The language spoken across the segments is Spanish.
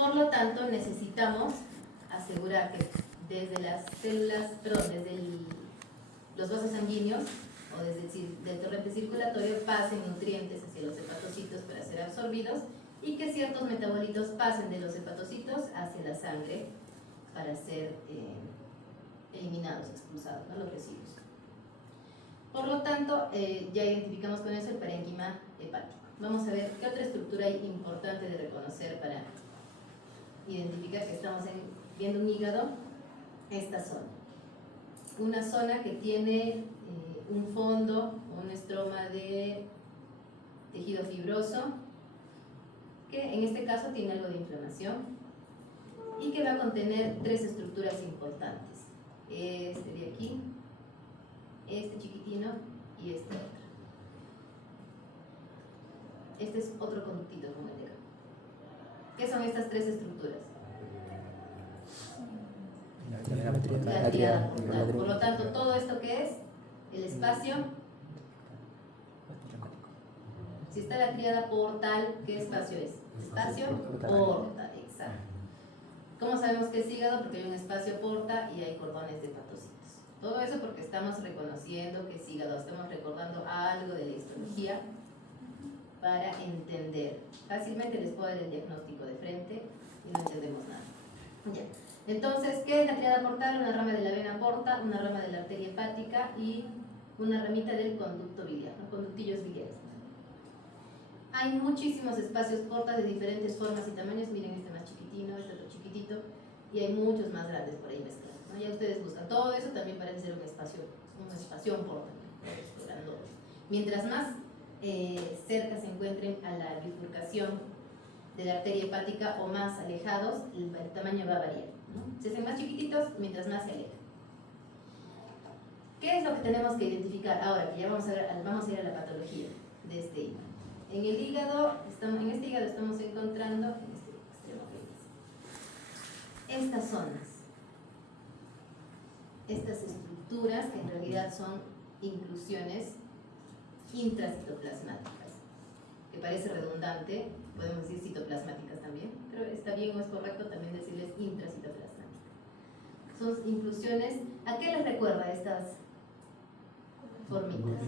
Por lo tanto, necesitamos asegurar que desde las células, perdón, desde los vasos sanguíneos o desde del torrente circulatorio pasen nutrientes hacia los hepatocitos para ser absorbidos y que ciertos metabolitos pasen de los hepatocitos hacia la sangre para ser eliminados, expulsados, ¿no? Los residuos. Por lo tanto, ya identificamos con eso el parénquima hepático. Vamos a ver qué otra estructura hay importante de reconocer para identificar que estamos viendo un hígado. Esta zona. Una zona que tiene un fondo, un estroma de tejido fibroso, que en este caso tiene algo de inflamación y que va a contener tres estructuras importantes. Este de aquí, este chiquitino y este otro. Este es otro conductito como el de acá. ¿Qué son estas tres estructuras? La tríada portal. Por lo tanto, todo esto que es el espacio, si está la tríada portal, ¿qué espacio es? Espacio porta, exacto. ¿Cómo sabemos que es hígado? Porque hay un espacio porta y hay cordones de hepatocitos. Todo eso porque estamos reconociendo que es hígado, estamos recordando algo de la histología para entender. Fácilmente les puedo dar el diagnóstico de frente y no entendemos nada. Ya. Entonces, ¿qué es la tríada portal? Una rama de la vena porta, una rama de la arteria hepática y una ramita del conducto biliar, ¿no? Conductillos biliares. Hay muchísimos espacios portas de diferentes formas y tamaños. Miren, este más chiquitino, este otro chiquitito, y hay muchos más grandes por ahí mezclados, ¿no? Ya ustedes buscan. Todo eso también parece ser un espacio porta, ¿no? Explorando. Mientras más cerca se encuentren a la bifurcación de la arteria hepática o más alejados, el tamaño va a variar, ¿no? Se hacen más chiquititos mientras más se alejan. ¿Qué es lo que tenemos que identificar ahora? Que ya vamos a ir a la patología de este hígado. En el hígado, en este hígado estamos encontrando, en este extremo que es, estas zonas, estas estructuras que en realidad son inclusiones intracitoplasmáticas, que parece redundante, podemos decir citoplasmáticas también, pero está bien o es correcto también decirles intracitoplasmáticas. Son inclusiones. ¿A qué les recuerda estas formitas?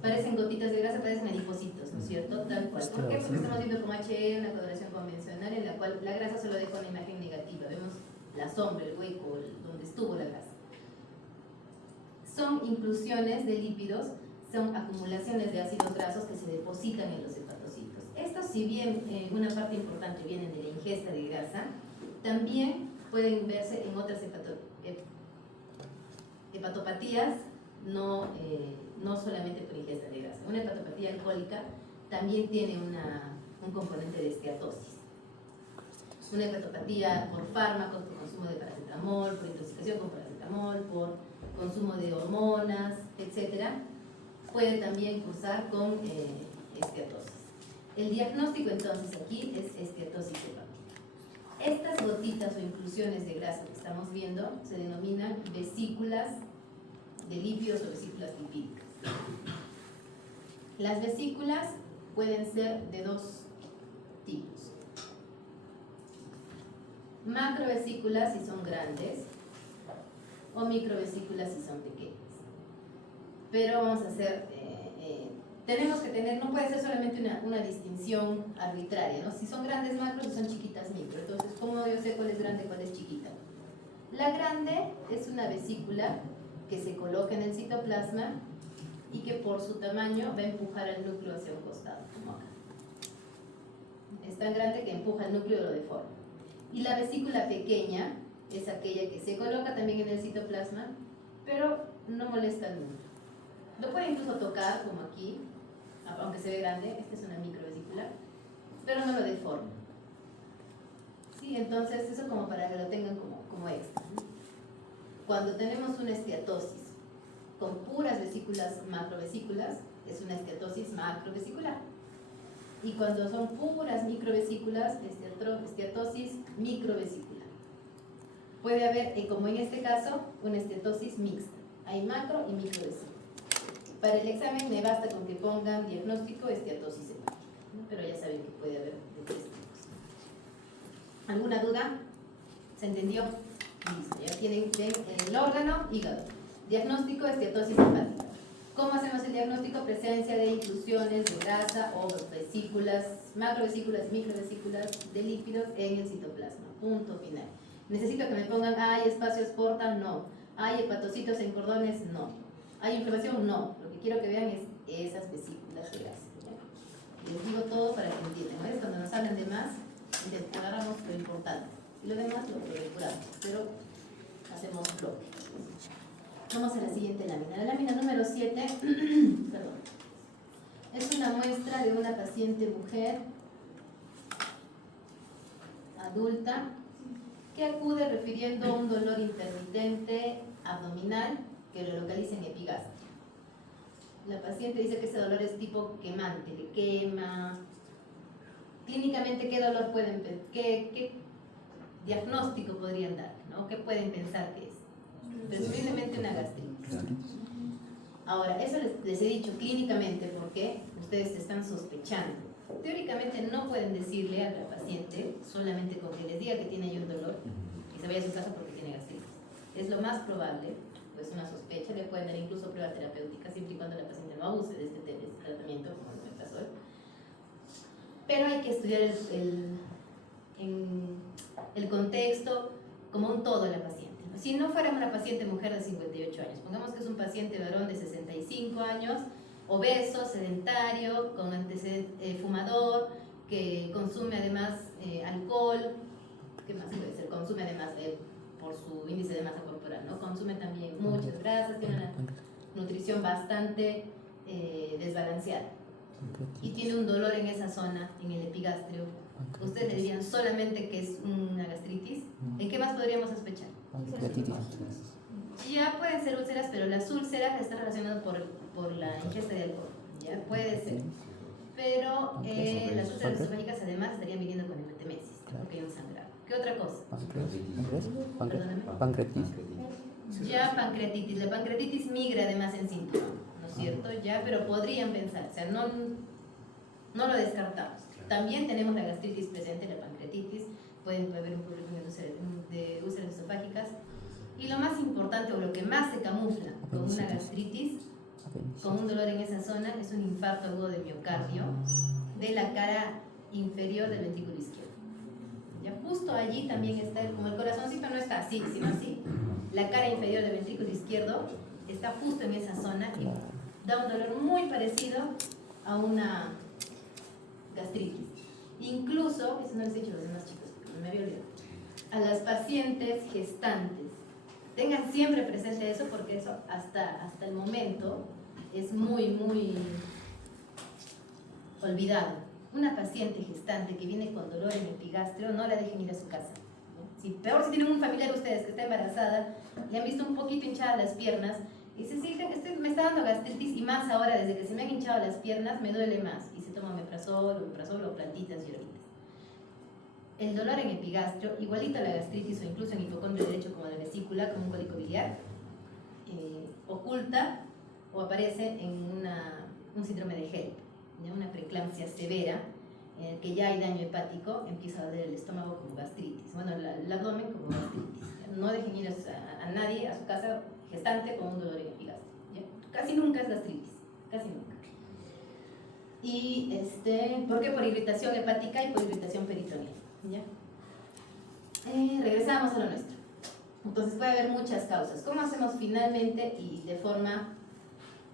Parecen gotitas de grasa, parecen adipocitos, ¿no es cierto? Tal cual. ¿Por qué? Porque estamos viendo como HE una coloración convencional en la cual la grasa solo deja una imagen negativa. Vemos la sombra, el hueco, donde estuvo la grasa. Son inclusiones de lípidos, son acumulaciones de ácidos grasos que se depositan en los hepatocitos. Estos, si bien una parte importante vienen de la ingesta de grasa, también pueden verse en otras hepatopatías, no solamente por ingesta de grasa. Una hepatopatía alcohólica también tiene un componente de esteatosis. Una hepatopatía por fármacos, por consumo de paracetamol, por intoxicación con paracetamol, por consumo de hormonas, etc., puede también cursar con esteatosis. El diagnóstico entonces aquí es esteatosis hepática. Estas gotitas o inclusiones de grasa que estamos viendo se denominan vesículas de lípidos o vesículas lipídicas. Las vesículas pueden ser de dos tipos. Macrovesículas si son grandes o microvesículas si son pequeñas. Pero vamos a hacer, tenemos que tener, no puede ser solamente una distinción arbitraria, ¿no? Si son grandes macros, si son chiquitas micro. Entonces, ¿cómo yo sé cuál es grande y cuál es chiquita? La grande es una vesícula que se coloca en el citoplasma y que por su tamaño va a empujar al núcleo hacia un costado, como acá. Es tan grande que empuja el núcleo y lo deforma. Y la vesícula pequeña es aquella que se coloca también en el citoplasma, pero no molesta al núcleo. Lo puede incluso tocar, como aquí, aunque se ve grande. Esta es una microvesícula, pero no lo deforma. ¿Sí? Entonces, eso como para que lo tengan como extra, ¿no? Cuando tenemos una esteatosis con puras vesículas macrovesículas, es una esteatosis macrovesicular. Y cuando son puras microvesículas, esteatosis microvesicular. Puede haber, como en este caso, una esteatosis mixta. Hay macro y microvesícula. Para el examen me basta con que pongan diagnóstico esteatosis hepática, ¿no? Pero ya saben que puede haber de tres tipos. ¿Alguna duda? ¿Se entendió? Listo, ya tienen el órgano, hígado. Diagnóstico, esteatosis hepática. ¿Cómo hacemos el diagnóstico? Presencia de inclusiones de grasa o vesículas, macrovesículas y microvesículas de lípidos en el citoplasma. Punto final. ¿Necesito que me pongan, hay espacios porta? No. ¿Hay hepatocitos en cordones? No. ¿Hay inflamación? No. Lo que quiero que vean es esas vesículas de grasa. ¿Ya? Les digo todo para que entiendan. ¿Ves? Cuando nos hablan de más, agarramos lo importante. Y lo demás lo depuramos. Pero hacemos bloque. Vamos a la siguiente lámina. La lámina número 7, perdón, es una muestra de una paciente mujer adulta que acude refiriendo un dolor intermitente abdominal que lo localiza en epigastrio. La paciente dice que ese dolor es tipo quemante, le quema. Clínicamente, ¿qué dolor pueden qué diagnóstico podrían dar, ¿no? ¿Qué pueden pensar que es? Presumiblemente una gastritis. Ahora, eso les he dicho clínicamente porque ustedes están sospechando. Teóricamente no pueden decirle a la paciente solamente con que les diga que tiene ahí un dolor y se vaya a su casa porque tiene gastritis. Es lo más probable, pues una sospecha, le pueden dar incluso prueba terapéutica siempre y cuando la paciente no abuse de este tratamiento como el omeprazol. Pero hay que estudiar el contexto como un todo de la paciente. Si no fuera una paciente mujer de 58 años, pongamos que es un paciente varón de 65 años, obeso, sedentario, con antecedente fumador, que consume además alcohol, ¿qué más puede ser? Consume además por su índice de masa corporal, ¿no? Consume también muchas grasas, tiene una nutrición bastante desbalanceada y tiene un dolor en esa zona, en el epigastrio. Ustedes le dirían solamente que es una gastritis. ¿En qué más podríamos sospechar? Ya pueden ser úlceras, pero las úlceras están relacionadas por la ingesta de alcohol. Ya puede ser. Pero las úlceras esofágicas además estarían viniendo con hematemesis, porque hay un sangrado. ¿Qué otra cosa? Pancreatitis. Ya pancreatitis. La pancreatitis migra además en síntoma, ¿no es cierto? Ya, pero podrían pensar, o sea, no lo descartamos. También tenemos la gastritis presente, la pancreatitis, pueden haber un problema de úlceras esofágicas. Y lo más importante, o lo que más se camufla con una gastritis, con un dolor en esa zona, es un infarto agudo de miocardio de la cara inferior del ventrículo izquierdo. Ya justo allí también está, como el corazoncito no está así, sino así, la cara inferior del ventrículo izquierdo está justo en esa zona y da un dolor muy parecido a una gastritis. Incluso, eso no les he dicho a los demás chicos, porque me había olvidado, a las pacientes gestantes, tengan siempre presente eso porque eso hasta el momento es muy olvidado. Una paciente gestante que viene con dolor en el epigastrio, no la dejen ir a su casa, ¿no? Peor si tienen un familiar ustedes que está embarazada, le han visto un poquito hinchadas las piernas y se sienten que me está dando gastritis, y más ahora desde que se me han hinchado las piernas me duele más, y se toma omeprazol o plantitas y hierbitas. El dolor en epigastrio, igualito a la gastritis o incluso en hipocondrio derecho como la vesícula, como un cólico biliar, oculta o aparece en un síndrome de HELP, una preeclampsia severa, en el que ya hay daño hepático, empieza a doler el estómago como gastritis, bueno, el abdomen como gastritis. No dejen ir a nadie a su casa gestante con un dolor en epigastrio. Casi nunca es gastritis, casi nunca. Y ¿por qué? Por irritación hepática y por irritación peritoneal. ¿Ya? Regresamos a lo nuestro. Entonces puede haber muchas causas. ¿Cómo hacemos finalmente y de forma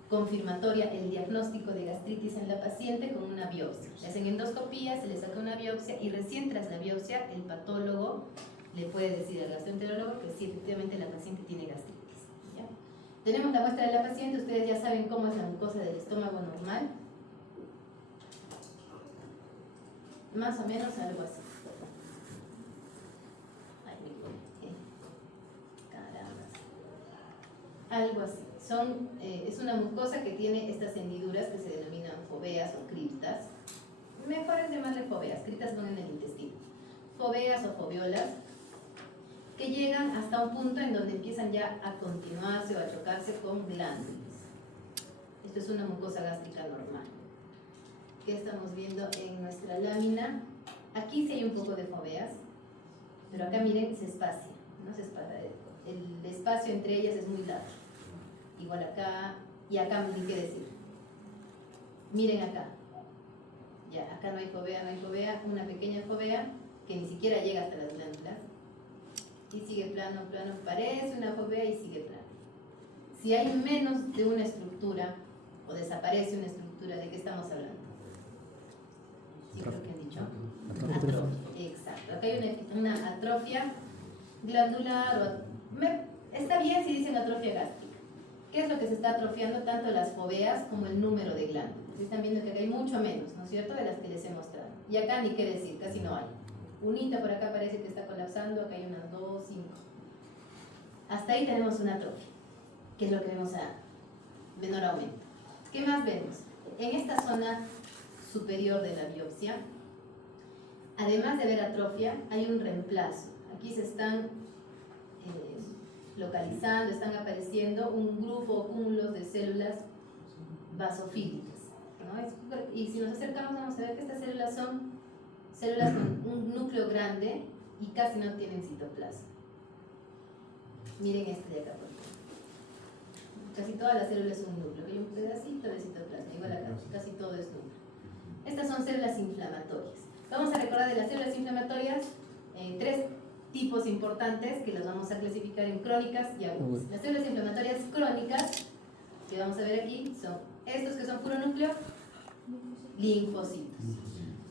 confirmatoria el diagnóstico de gastritis en la paciente? Con una biopsia. Le hacen endoscopía, se le saca una biopsia y recién tras la biopsia el patólogo le puede decir al gastroenterólogo que sí, efectivamente la paciente tiene gastritis. ¿Ya? Tenemos la muestra de la paciente, ustedes ya saben cómo es la mucosa del estómago normal. Más o menos algo así. Algo así. Es una mucosa que tiene estas hendiduras que se denominan foveas o criptas. Mejor es llamarle foveas, criptas son en el intestino. Foveas o foviolas que llegan hasta un punto en donde empiezan ya a continuarse o a chocarse con glándulas. Esto es una mucosa gástrica normal. ¿Qué estamos viendo en nuestra lámina? Aquí sí hay un poco de foveas, Pero acá miren, se espacia, ¿no? Se espacia. El espacio entre ellas es muy largo. Igual acá, y acá ni qué decir. Miren acá. Ya, acá no hay fovea, una pequeña fovea que ni siquiera llega hasta las glándulas. Y sigue plano, parece una fovea y sigue plano. Si hay menos de una estructura, o desaparece una estructura, ¿de qué estamos hablando? Sí, creo que han dicho. Atrofia. Exacto. Acá hay una atrofia glandular. Está bien si dicen atrofia gástrica. ¿Qué es lo que se está atrofiando? Tanto las foveas como el número de glándulas. Están viendo que acá hay mucho menos, ¿no es cierto?, de las que les he mostrado. Y acá ni qué decir, casi no hay. Unita por acá parece que está colapsando, acá hay unas 2, 5. Hasta ahí tenemos una atrofia, que es lo que vemos a menor aumento. ¿Qué más vemos? En esta zona superior de la biopsia, además de ver atrofia, hay un reemplazo. Aquí se están localizando, están apareciendo un grupo o cúmulos de células basofílicas, ¿no? Y si nos acercamos vamos a ver que estas células son células con un núcleo grande y casi no tienen citoplasma. Miren este de acá, por ejemplo. Casi todas las células son un núcleo, hay un pedacito de citoplasma, igual acá, casi todo es núcleo. Estas son células inflamatorias. Vamos a recordar de las células inflamatorias 3 tipos importantes que los vamos a clasificar en crónicas y agudas. Las células inflamatorias crónicas, que vamos a ver aquí, son estos que son puro núcleo, linfocitos.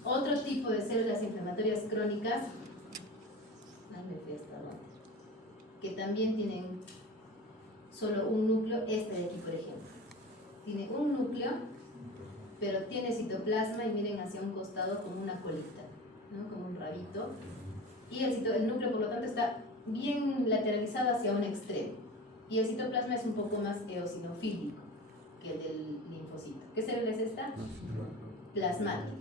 Otro tipo de células inflamatorias crónicas, que también tienen solo un núcleo, este de aquí por ejemplo. Tiene un núcleo, pero tiene citoplasma y miren hacia un costado como una colita, ¿no? Como un rabito. Y el núcleo, por lo tanto, está bien lateralizado hacia un extremo. Y el citoplasma es un poco más eosinofílico que el del linfocito. ¿Qué célula es esta? Plasmática.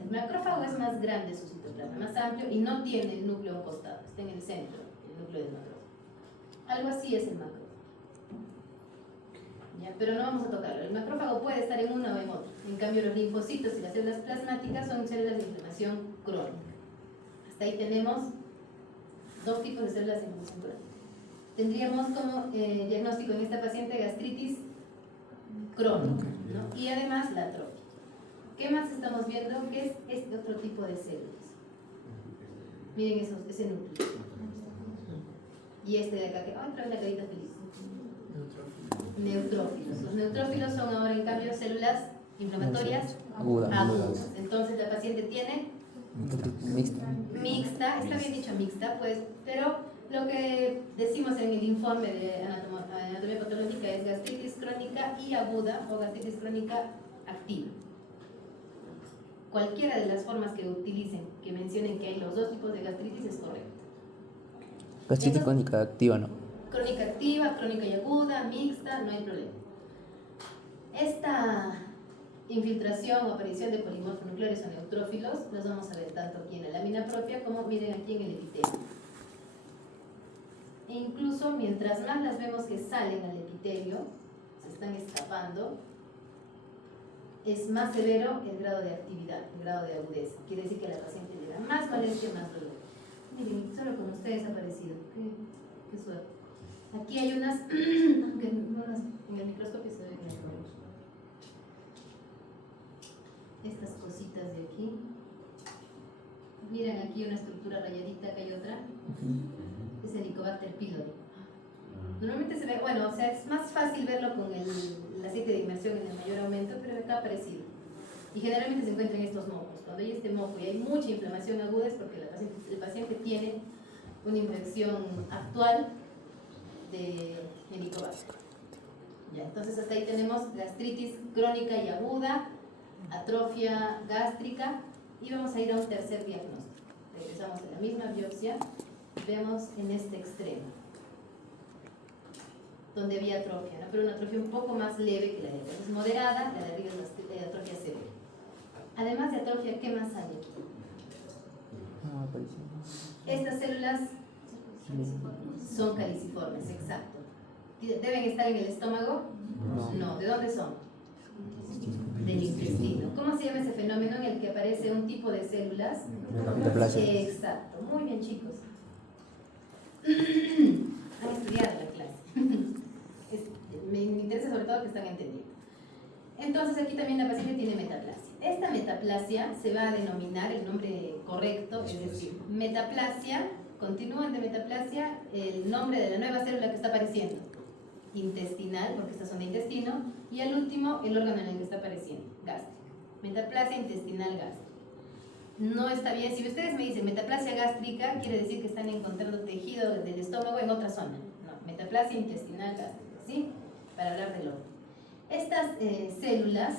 El macrófago es más grande, su citoplasma más amplio y no tiene el núcleo a un costado, está en el centro, el núcleo del macrófago. Algo así es el macrófago. ¿Ya? Pero no vamos a tocarlo. El macrófago puede estar en una o en otra. En cambio, los linfocitos y las células plasmáticas son células de inflamación crónica. Hasta ahí tenemos 2 tipos de células de inflamación crónica. Tendríamos como diagnóstico en esta paciente gastritis crónica, ¿no? Y además la atrofia. ¿Qué más estamos viendo? ¿Qué es este otro tipo de células? Miren ese núcleo. Y este de acá, que otra vez la carita feliz. Neutrófilos. Los neutrófilos son ahora en cambio células inflamatorias agudas. Entonces la paciente tiene mixta, está bien dicho mixta, pues, pero lo que decimos en el informe de anatomía patológica es gastritis crónica y aguda o gastritis crónica activa. Cualquiera de las formas que utilicen, que mencionen que hay los 2 tipos de gastritis es correcto. Gastritis crónica activa, ¿no? Crónica activa, crónica y aguda, mixta, no hay problema. Esta infiltración o aparición de polimorfonucleares o neutrófilos los vamos a ver tanto aquí en la lámina propia como miren aquí en el epitelio. E incluso mientras más las vemos que salen al epitelio, se están escapando, es más severo el grado de actividad, el grado de agudeza. Quiere decir que a la paciente le da más molestia, más dolor. Miren, solo con ustedes ha aparecido. Qué suerte. Aquí hay unas, aunque no las, en el microscopio se ven mejor. Estas cositas de aquí. Miren aquí una estructura rayadita, acá hay otra. Es el Helicobacter pylori. Normalmente se ve, bueno, o sea, es más fácil verlo con el aceite de inmersión en el mayor aumento, pero acá ha aparecido. Y generalmente se encuentra en estos mocos. Cuando hay este moco y hay mucha inflamación aguda es porque el paciente tiene una infección actual de Helicobacter. Ya, entonces hasta ahí tenemos gastritis crónica y aguda, atrofia gástrica y vamos a ir a un tercer diagnóstico. Regresamos a la misma biopsia, vemos en este extremo, donde había atrofia, ¿no? Pero una atrofia un poco más leve que la de arriba. Es moderada, la de arriba es la atrofia severa. Además de atrofia, ¿qué más hay aquí? Estas células son caliciformes, exacto. ¿Deben estar en el estómago? No. ¿De dónde son? Del intestino. ¿Cómo se llama ese fenómeno en el que aparece un tipo de células? Exacto. Muy bien, chicos. han estudiado la clase. Me interesa sobre todo que están entendiendo. Entonces aquí también la paciente tiene metaplasia. Esta metaplasia se va a denominar, el nombre correcto, es decir, metaplasia, continúan de metaplasia el nombre de la nueva célula que está apareciendo. Intestinal, porque estas son de intestino, y al último el órgano en el que está apareciendo, gástrica. Metaplasia intestinal gástrica. No está bien, si ustedes me dicen metaplasia gástrica, quiere decir que están encontrando tejido del estómago en otra zona. No, metaplasia intestinal gástrica, ¿sí? Para hablar del órgano. Estas células,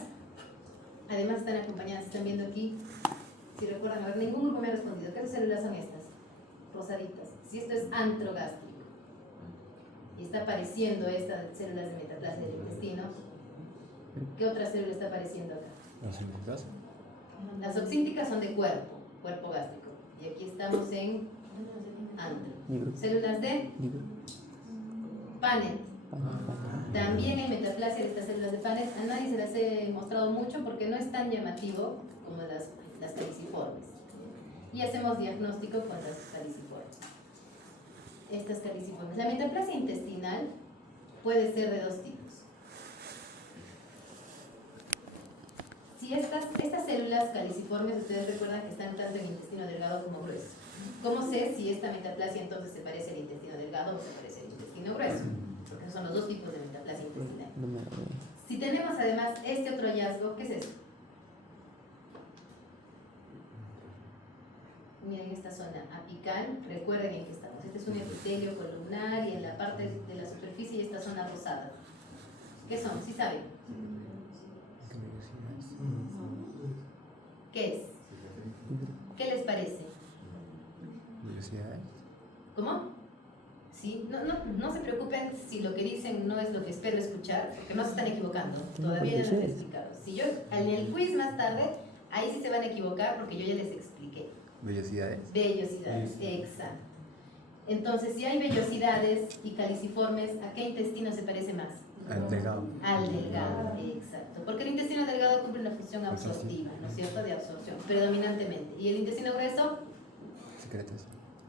además están acompañadas, están viendo aquí, si recuerdan, a ver, ningún grupo me ha respondido. ¿Qué células son estas? Rosaditas. Si esto es antrogástrico y está apareciendo estas células de metaplasia del intestino, ¿qué otra célula está apareciendo acá? Las oxínticas son de cuerpo gástrico. Y aquí estamos en antro. Células de Paneth. También hay metaplasia de estas células de Paneth. A nadie se las he mostrado mucho porque no es tan llamativo como las caliciformes. Y hacemos diagnóstico con las caliciformes. Estas caliciformes. La metaplasia intestinal puede ser de dos tipos. Si estas células caliciformes, ustedes recuerdan que están tanto en el intestino delgado como grueso. ¿Cómo sé si esta metaplasia entonces se parece al intestino delgado o se parece al intestino grueso? Porque esos son los dos tipos de metaplasia intestinal. Si tenemos además este otro hallazgo, ¿qué es esto? Miren esta zona apical, recuerden en qué estamos. Este es un epitelio columnar y en la parte de la superficie y esta zona rosada. ¿Qué son? ¿Sí saben? ¿Qué es? ¿Qué les parece? ¿Cómo? ¿Sí? No se preocupen si lo que dicen no es lo que espero escuchar, porque no se están equivocando. Todavía no lo he explicado. Si yo, en el quiz más tarde, ahí sí se van a equivocar porque yo ya les expliqué. Vellosidades. Vellosidades, exacto. Entonces, si hay vellosidades y caliciformes, ¿a qué intestino se parece más? Al delgado. Al delgado, exacto. Porque el intestino delgado cumple una función absortiva, ¿no es cierto? De absorción, predominantemente. ¿Y el intestino grueso? Secretas.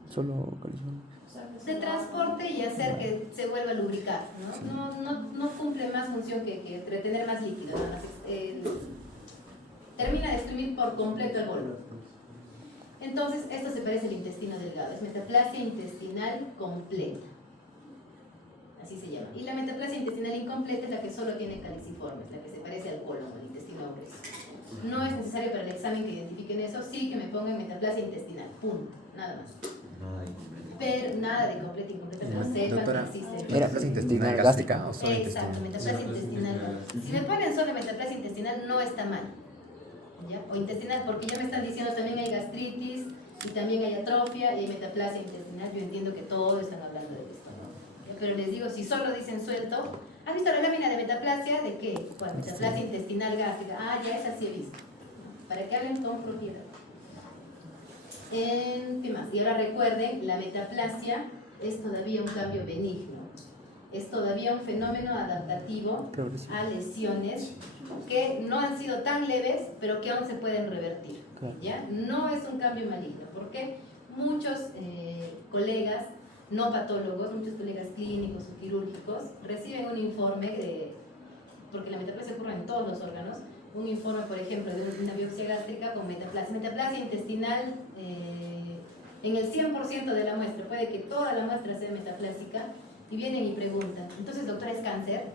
Solo caliciformes. De transporte y hacer que se vuelva a lubricar, ¿no? No cumple más función que retener más líquido, nada más. Termina de destruir por completo el bolo. Entonces, esto se parece al intestino delgado, es metaplasia intestinal completa. Así se llama. Y la metaplasia intestinal incompleta es la que solo tiene caliciformes, la que se parece al colon, al intestino grueso. No es necesario para el examen que identifiquen eso, sí que me pongan metaplasia intestinal, punto, nada más. Pero nada de completa, incompleta, pero sepan Doctora, que existe. Era ¿metaplasia intestinal gástrica o solo Exacto, intestinal? metaplasia intestinal. Si me ponen solo metaplasia intestinal, no está mal. ¿Ya? O intestinal, porque ya me están diciendo también hay gastritis y también hay atrofia y hay metaplasia intestinal. Yo entiendo que todos están hablando de esto, ¿no? Pero les digo, si solo dicen suelto, ¿has visto la lámina de metaplasia? ¿De qué? ¿Cuál? Metaplasia intestinal gástrica. Ah, ya esa sí he visto. Para que hablen con propiedad. ¿Qué más? Y ahora recuerden, la metaplasia es todavía un cambio benigno. Es todavía un fenómeno adaptativo a lesiones que no han sido tan leves, pero que aún se pueden revertir. ¿Ya? No es un cambio maligno, porque muchos colegas no patólogos, muchos colegas clínicos o quirúrgicos reciben un informe, porque la metaplasia ocurre en todos los órganos, un informe, por ejemplo, de una biopsia gástrica con metaplasia intestinal en el 100% de la muestra, puede que toda la muestra sea metaplásica, y vienen y preguntan, entonces doctora, ¿es cáncer?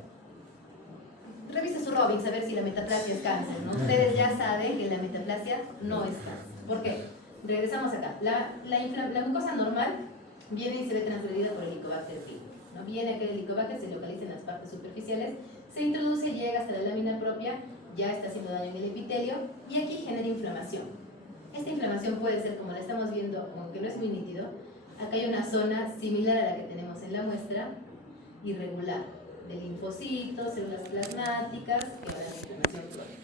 Revise su Robbins a ver si la metaplasia es cáncer, ¿no? Ustedes ya saben que la metaplasia no es cáncer. ¿Por qué? Regresamos acá. La mucosa normal viene y se ve transferida por el Helicobacter pylori, ¿no? Viene aquel Helicobacter, se localiza en las partes superficiales, se introduce, llega hasta la lámina propia, ya está haciendo daño en el epitelio y aquí genera inflamación. Esta inflamación puede ser, como la estamos viendo, aunque no es muy nítido, acá hay una zona similar a la que tenemos en la muestra, irregular, de linfocitos, células plasmáticas, que van a la inflamación crónica.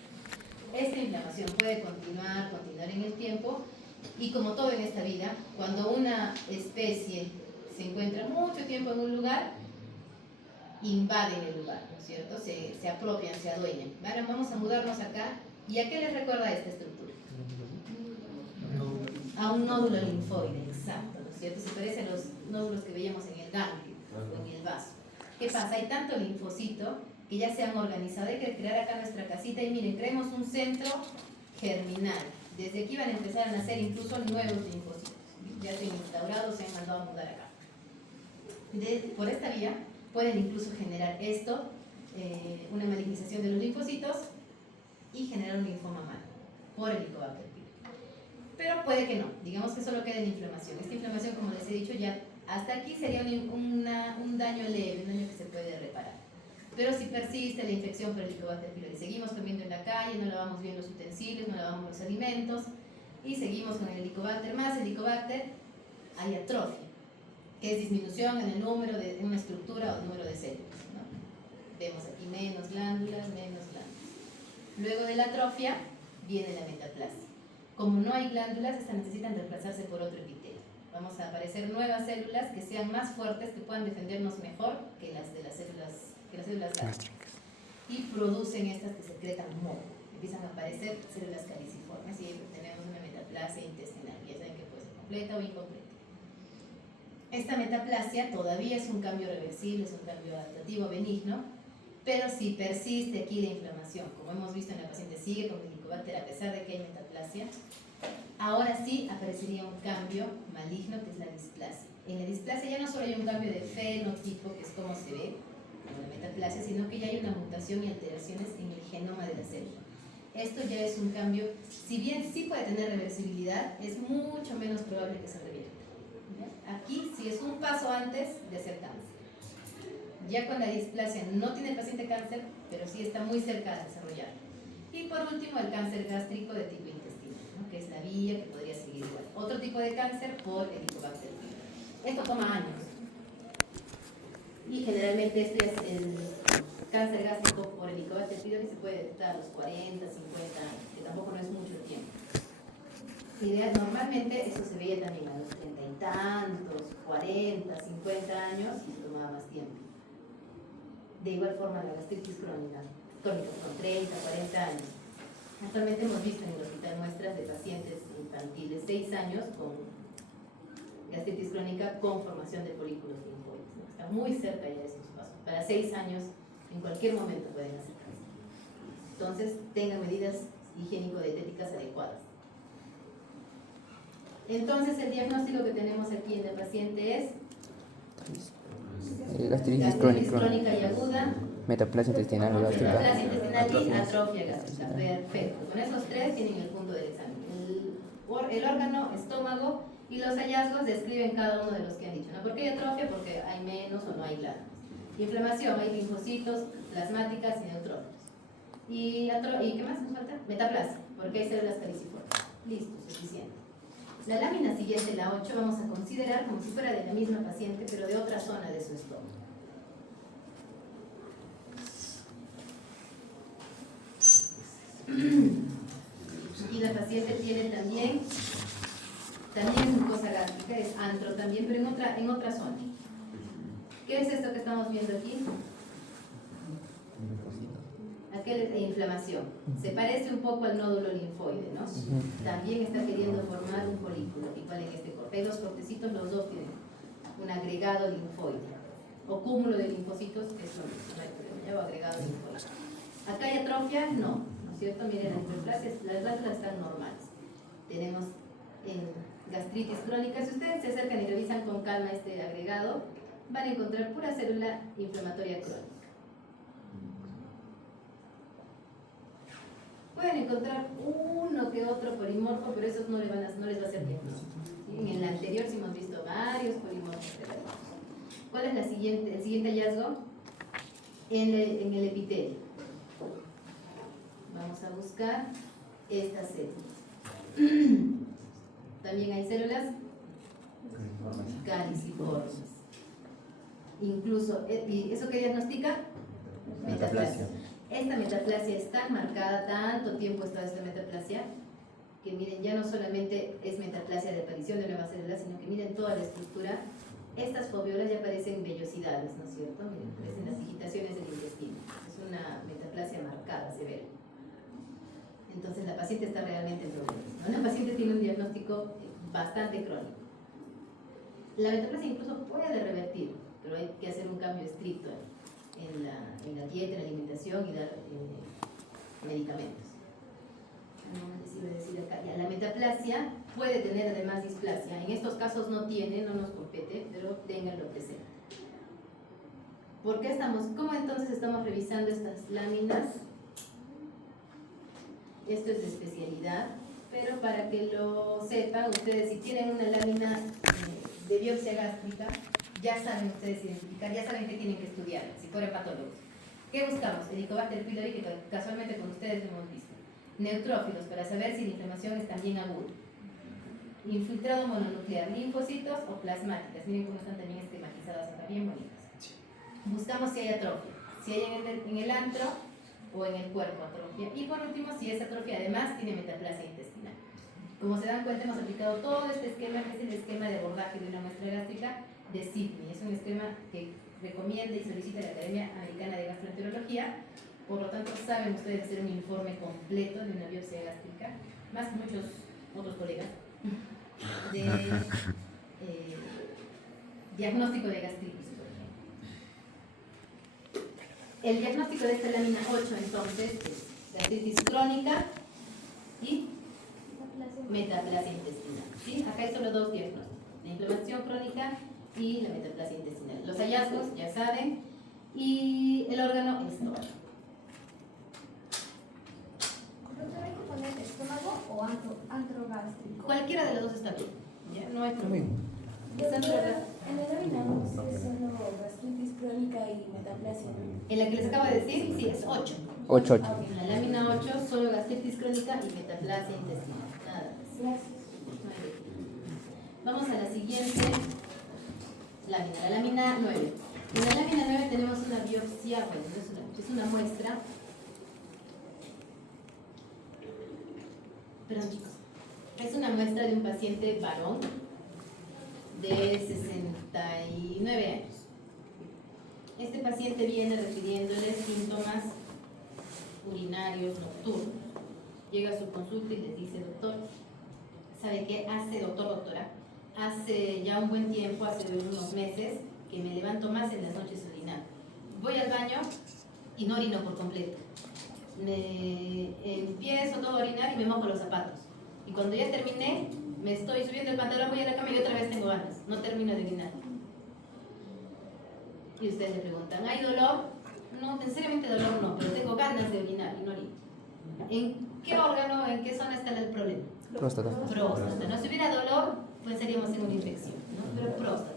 Esta inflamación puede continuar en el tiempo, y como todo en esta vida, cuando una especie se encuentra mucho tiempo en un lugar, invaden el lugar, ¿no es cierto? Se apropian, se adueñan. Vale, vamos a mudarnos acá. ¿Y a qué les recuerda esta estructura? A un nódulo linfoide, exacto, ¿no es cierto? Se parece a los nódulos que veíamos en el ganglio o en el vaso. ¿Qué pasa? Hay tanto linfocito que ya se han organizado. Hay que crear acá nuestra casita y miren, creemos un centro germinal. Desde aquí van a empezar a nacer incluso nuevos linfocitos. Ya se han instaurado, se han mandado a mudar acá. Por esta vía pueden incluso generar esto, una malignización de los linfocitos y generar un linfoma malo por el Helicobacter pylori. Pero puede que no, digamos que solo quede en inflamación. Esta inflamación, como les he dicho, ya hasta aquí sería un daño leve, un daño que se puede reparar. Pero si persiste la infección por el Helicobacter pylori, seguimos comiendo en la calle, no lavamos bien los utensilios, no lavamos los alimentos y seguimos con el Helicobacter más Helicobacter, hay atrofia, que es disminución en el número de una estructura o número de células, ¿no? Vemos aquí menos glándulas. Luego de la atrofia viene la metaplasia. Como no hay glándulas, estas necesitan reemplazarse por otro epitelio. Vamos a aparecer nuevas células que sean más fuertes, que puedan defendernos mejor que las células gástricas. Y producen estas que secretan moho. Empiezan a aparecer células caliciformes y tenemos una metaplasia intestinal. Ya saben que puede ser completa o incompleta. Esta metaplasia todavía es un cambio reversible, es un cambio adaptativo benigno, pero si persiste aquí la inflamación, como hemos visto en la paciente, sigue con el Helicobacter a pesar de que hay metaplasia, ahora sí aparecería un cambio maligno que es la displasia. En la displasia ya no solo hay un cambio de fenotipo, que es como se ve en la metaplasia, sino que ya hay una mutación y alteraciones en el genoma de la célula. Esto ya es un cambio, si bien sí puede tener reversibilidad, es mucho menos probable que se revierta. Aquí sí es un paso antes de hacer cáncer. Ya con la displasia no tiene el paciente cáncer, pero sí está muy cerca de desarrollar. Y por último, el cáncer gástrico de tipo intestinal, ¿no? Que es la vía que podría seguir igual. Otro tipo de cáncer por el Helicobacter pylori. Esto toma años. Y generalmente este es el cáncer gástrico por el Helicobacter pylori, se puede detectar a los 40, 50 años, que tampoco no es mucho tiempo. Normalmente eso se veía también a los 30 y tantos, 40, 50 años y se tomaba más tiempo. De igual forma la gastritis crónica con 30, 40 años. Actualmente hemos visto en el hospital muestras de pacientes infantiles 6 años con gastritis crónica con formación de folículos linfoides, ¿no? Está muy cerca ya de estos pasos. Para 6 años en cualquier momento pueden hacer cáncer. Entonces tengan medidas higiénico-dietéticas adecuadas. Entonces el diagnóstico que tenemos aquí en el paciente es gastritis crónica y aguda, metaplasia intestinal gástrica, metaplasia intestinal y atrofia gástrica. Perfecto. Con esos tres tienen el punto del examen. El órgano, estómago y los hallazgos describen cada uno de los que han dicho, ¿no? ¿Por qué hay atrofia? Porque hay menos o no hay glándulas. Inflamación, hay linfocitos, plasmáticas y neutrófilos. ¿Y qué más nos falta? Metaplasia, porque hay células caliciformes. Listo, suficiente. La lámina siguiente, la 8, vamos a considerar como si fuera de la misma paciente, pero de otra zona de su estómago. Y la paciente tiene también mucosa gástrica, es antro también, pero en otra zona. ¿Qué es esto que estamos viendo aquí? Aquel es inflamación. Se parece un poco al nódulo linfoide, ¿no? También está queriendo formar un folículo, igual en este corte. Hay dos cortecitos, los dos tienen un agregado linfoide, o cúmulo de linfocitos, que es lo mismo, o agregado linfoide. Acá hay atrofia, no es cierto? Miren, las metaplasias, las glándulas están normales. Tenemos en gastritis crónica, si ustedes se acercan y revisan con calma este agregado, van a encontrar pura célula inflamatoria crónica. Pueden encontrar uno que otro polimorfo, pero esos no les va a hacer diagnóstico. ¿Sí? En el anterior sí hemos visto varios polimorfos. ¿Cuál es el siguiente hallazgo? En el epitelio. Vamos a buscar estas células. También hay células caliciformes. Incluso, ¿eso qué diagnostica? Metaplasia. Esta metaplasia es tan marcada, tanto tiempo está esta metaplasia, que miren, ya no solamente es metaplasia de aparición de nuevas células, sino que miren toda la estructura. Estas fobiolas ya parecen vellosidades, ¿no es cierto? Miren, parecen las digitaciones del intestino. Es una metaplasia marcada, severa. Entonces la paciente está realmente en problemas, ¿no? La paciente tiene un diagnóstico bastante crónico. La metaplasia incluso puede revertir, pero hay que hacer un cambio estricto en la dieta, en la alimentación y dar medicamentos. Les iba a decir acá, ya, la metaplasia puede tener además displasia. En estos casos no tiene, no nos compete, pero ténganlo presente. ¿Cómo entonces estamos revisando estas láminas? Esto es de especialidad, pero para que lo sepan, ustedes si tienen una lámina de biopsia gástrica, ya saben ustedes identificar, ya saben qué tienen que estudiar, si fueran patólogos. ¿Qué buscamos? Helicobacter pylori, que casualmente con ustedes lo hemos visto. Neutrófilos, para saber si la inflamación es también aguda. Infiltrado mononuclear, linfocitos o plasmáticas. Miren cómo están también esquematizadas acá, bien bonitas. Buscamos si hay atrofia, si hay en el antro o en el cuerpo atrofia. Y por último, si esa atrofia además tiene metaplasia intestinal. Como se dan cuenta, hemos aplicado todo este esquema, que es el esquema de abordaje de una muestra gástrica de Sydney. Es un esquema que recomienda y solicita la Academia Americana de Gastroenterología. Por lo tanto, saben ustedes hacer un informe completo de una biopsia gástrica, más que muchos otros colegas, de diagnóstico de gastritis, por ejemplo. El diagnóstico de esta lámina 8, entonces, es gastritis crónica y metaplasia intestinal. ¿Sí? Acá hay solo dos diagnósticos, la inflamación crónica y la metaplasia intestinal. Los hallazgos, ya saben, y el órgano es todo. Doctor, ¿hay que poner estómago o antrogástrico? Cualquiera de los dos está bien, ¿ya? No hay problema. Doctora, en la lámina 11 es solo gastritis crónica y metaplasia. En la que les acabo de decir, sí, es 8. 8. En la lámina 8, solo gastritis crónica y metaplasia intestinal. Nada más. Gracias. Vamos a la siguiente lámina, la lámina 9. En la lámina 9 tenemos una biopsia, bueno, es una muestra. Perdón, chicos. Es una muestra de un paciente varón de 69 años. Este paciente viene refiriéndole síntomas urinarios nocturnos. Llega a su consulta y les dice: doctor, ¿sabe qué hace, doctora? Hace ya un buen tiempo, hace unos meses, que me levanto más en las noches a orinar. Voy al baño y no orino por completo. Empiezo todo a orinar y me mojo los zapatos. Y cuando ya terminé, me estoy subiendo el pantalón, voy a la cama y otra vez tengo ganas. No termino de orinar. Y ustedes le preguntan: ¿hay dolor? No, sinceramente dolor no, pero tengo ganas de orinar y no orino. ¿En qué órgano, en qué zona está el problema? Próstata. Próstata. No, si hubiera dolor, pensaríamos en una infección, ¿no? Pero próstata.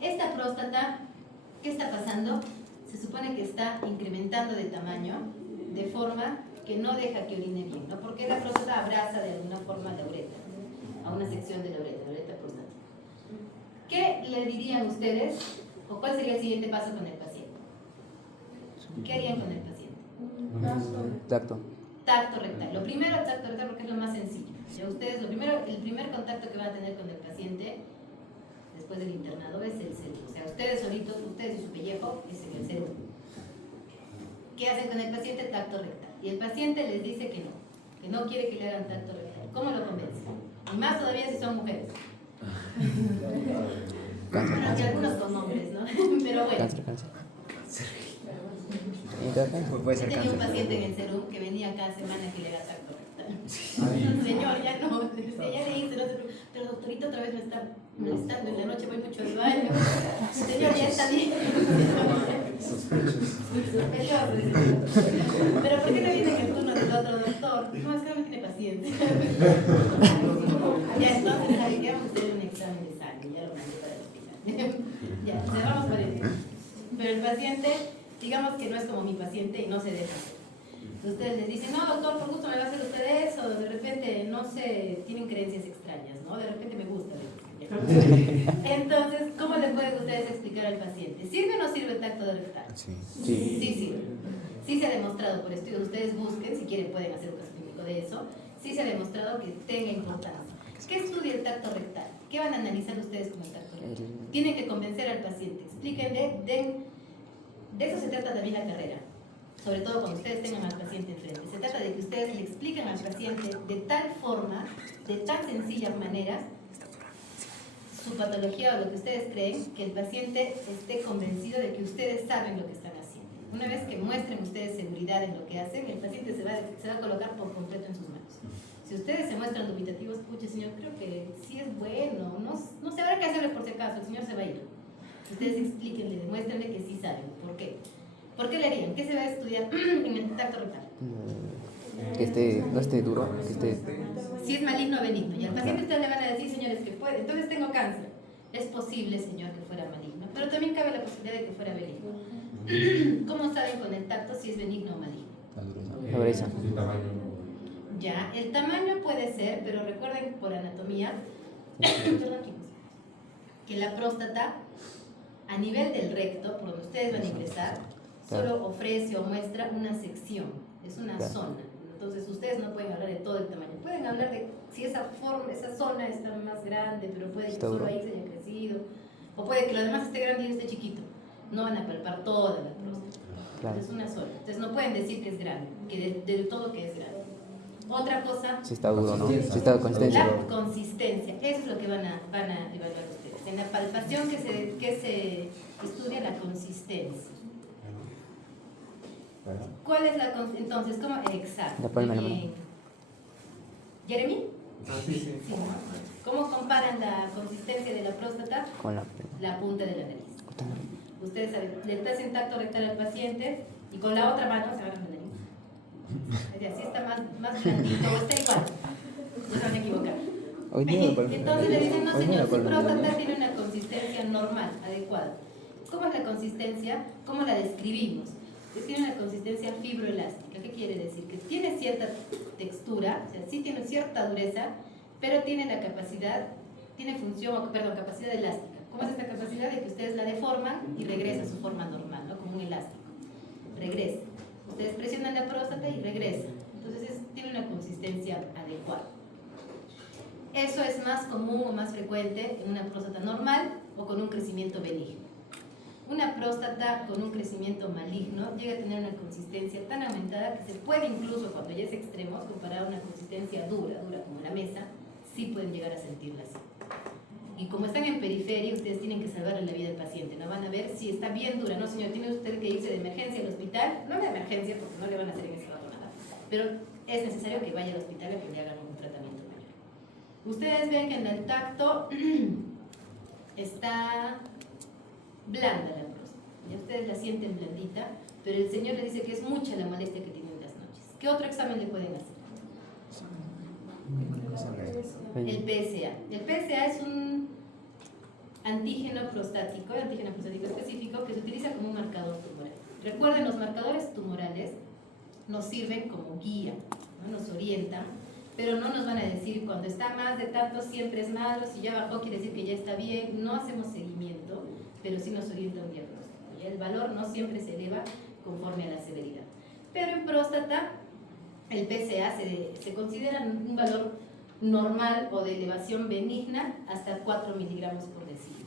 Esta próstata, ¿qué está pasando? Se supone que está incrementando de tamaño, de forma que no deja que orine bien, ¿no? Porque la próstata abraza de alguna forma la uretra, a una sección de la uretra prostática. ¿Qué le dirían ustedes, o cuál sería el siguiente paso con el paciente? ¿Qué harían con el paciente? Tacto. Tacto rectal. Lo primero, tacto rectal, porque es lo más sencillo. Ya ustedes, el primer contacto que van a tener con el paciente después del internado es el cerebro. O sea, ustedes solitos, ustedes y su pellejo, es el cerebro. ¿Qué hacen con el paciente? Tacto rectal. Y el paciente les dice que no quiere que le hagan tacto rectal. ¿Cómo lo convencen? Y más todavía si son mujeres. Bueno, que algunos con hombres, ¿no? Pero bueno. Cáncer. Puede ser Yo tenía un cáncer. paciente en el Cerú que venía cada semana que le haga tacto rectal. Señor, ya no, ya le hice, no se preocupe. Pero doctorita otra vez me está molestando, en la noche voy mucho al baño. Señor, ya está bien. Sospechoso. Pero ¿por qué no viene en el turno del otro doctor? No, es que no tiene paciente. Ya, entonces, ¿sabe qué? Vamos a hacer un examen de sangre, ya lo mandé para el hospital. Ya, cerramos paréntesis. Pero el paciente, digamos que no es como mi paciente y no se deja hacer. Ustedes les dicen: no, doctor, por gusto me va a hacer usted eso. De repente, no sé, tienen creencias extrañas, ¿no? De repente me gusta. Entonces, ¿cómo les pueden ustedes explicar al paciente? ¿Sirve o no sirve el tacto rectal? Sí. Sí. Sí sirve. Sí se ha demostrado por estudios. Ustedes busquen, si quieren pueden hacer un caso clínico de eso. Sí se ha demostrado que tenga importancia. ¿Qué estudia el tacto rectal? ¿Qué van a analizar ustedes con el tacto rectal? Tienen que convencer al paciente. Explíquenle, de eso se trata también la carrera. Sobre todo cuando ustedes tengan al paciente enfrente. Se trata de que ustedes le expliquen al paciente de tal forma, de tan sencillas maneras, su patología o lo que ustedes creen, que el paciente esté convencido de que ustedes saben lo que están haciendo. Una vez que muestren ustedes seguridad en lo que hacen, el paciente se va a colocar por completo en sus manos. Si ustedes se muestran dubitativos, pucha señor, creo que sí es bueno, no sé, habrá que hacerlo por si acaso, el señor se va a ir. Ustedes explíquenle, demuéstrenle que sí saben. ¿Por qué? ¿Por qué le harían? ¿Qué se va a estudiar en el tacto rectal? Que no esté duro, que esté... Si es maligno o benigno. Y al paciente ustedes le van a decir, señores, que puede. Entonces tengo cáncer. Es posible, señor, que fuera maligno. Pero también cabe la posibilidad de que fuera benigno. ¿Cómo saben con el tacto si es benigno o maligno? La dureza. Ya, el tamaño puede ser, pero recuerden por anatomía, perdón, chicos, que la próstata, a nivel del recto, por donde ustedes van a ingresar, solo ofrece o muestra una sección, es una zona. Entonces ustedes no pueden hablar de todo el tamaño, pueden hablar de si esa zona está más grande, pero puede que solo ahí se haya crecido, o puede que lo demás esté grande y esté chiquito. No van a palpar toda la próstata, es una sola. Entonces no pueden decir que es grande, que del todo que es grande. Otra cosa, Si está duro, ¿no? Si está consistencia. la consistencia, eso es lo que van a evaluar ustedes. En la palpación que se estudia la consistencia. ¿Cuál es la consistencia? Entonces, ¿cómo? Exacto. La palma de la mano. Bien. ¿Jeremy? Sí, sí. Sí. ¿Cómo comparan la consistencia de la próstata? Con La punta de la nariz. Ustedes saben, le hacen tacto rectal al paciente y con la otra mano se agarran la nariz. Así está más blandito o está igual. No se van a equivocar. Entonces le dicen, no señor, su próstata tiene una consistencia normal, adecuada. ¿Cómo es la consistencia? ¿Cómo la describimos? Tiene una consistencia fibroelástica. ¿Qué quiere decir? Que tiene cierta textura, o sea, sí tiene cierta dureza, pero tiene la capacidad, capacidad elástica. ¿Cómo es esta capacidad? De que ustedes la deforman y regresa a su forma normal, ¿no? Como un elástico. Regresa. Ustedes presionan la próstata y regresa. Entonces tiene una consistencia adecuada. Eso es más común o más frecuente en una próstata normal o con un crecimiento benigno. Una próstata con un crecimiento maligno llega a tener una consistencia tan aumentada que se puede incluso, cuando ya es extremo, comparar a una consistencia dura como la mesa, sí pueden llegar a sentirla así. Y como están en periferia, ustedes tienen que salvarle la vida al paciente, ¿no? Van a ver si está bien dura, no señor, tiene usted que irse de emergencia al hospital, no de emergencia porque no le van a hacer en ese rato nada, pero es necesario que vaya al hospital y que le hagan un tratamiento mayor. Ustedes ven que en el tacto está blanda la próstata, y ustedes la sienten blandita, pero el señor le dice que es mucha la molestia que tiene en las noches. ¿Qué otro examen le pueden hacer? El PSA. El PSA es un antígeno prostático específico que se utiliza como un marcador tumoral. Recuerden, los marcadores tumorales nos sirven como guía, ¿no? Nos orientan, pero no nos van a decir cuando está más de tanto siempre es malo, si ya bajó quiere decir que ya está bien. No hacemos seguimiento, pero sí nos orienta un diagnóstico. Y el valor no siempre se eleva conforme a la severidad. Pero en próstata, el PSA se considera un valor normal o de elevación benigna hasta 4 miligramos por decilitro.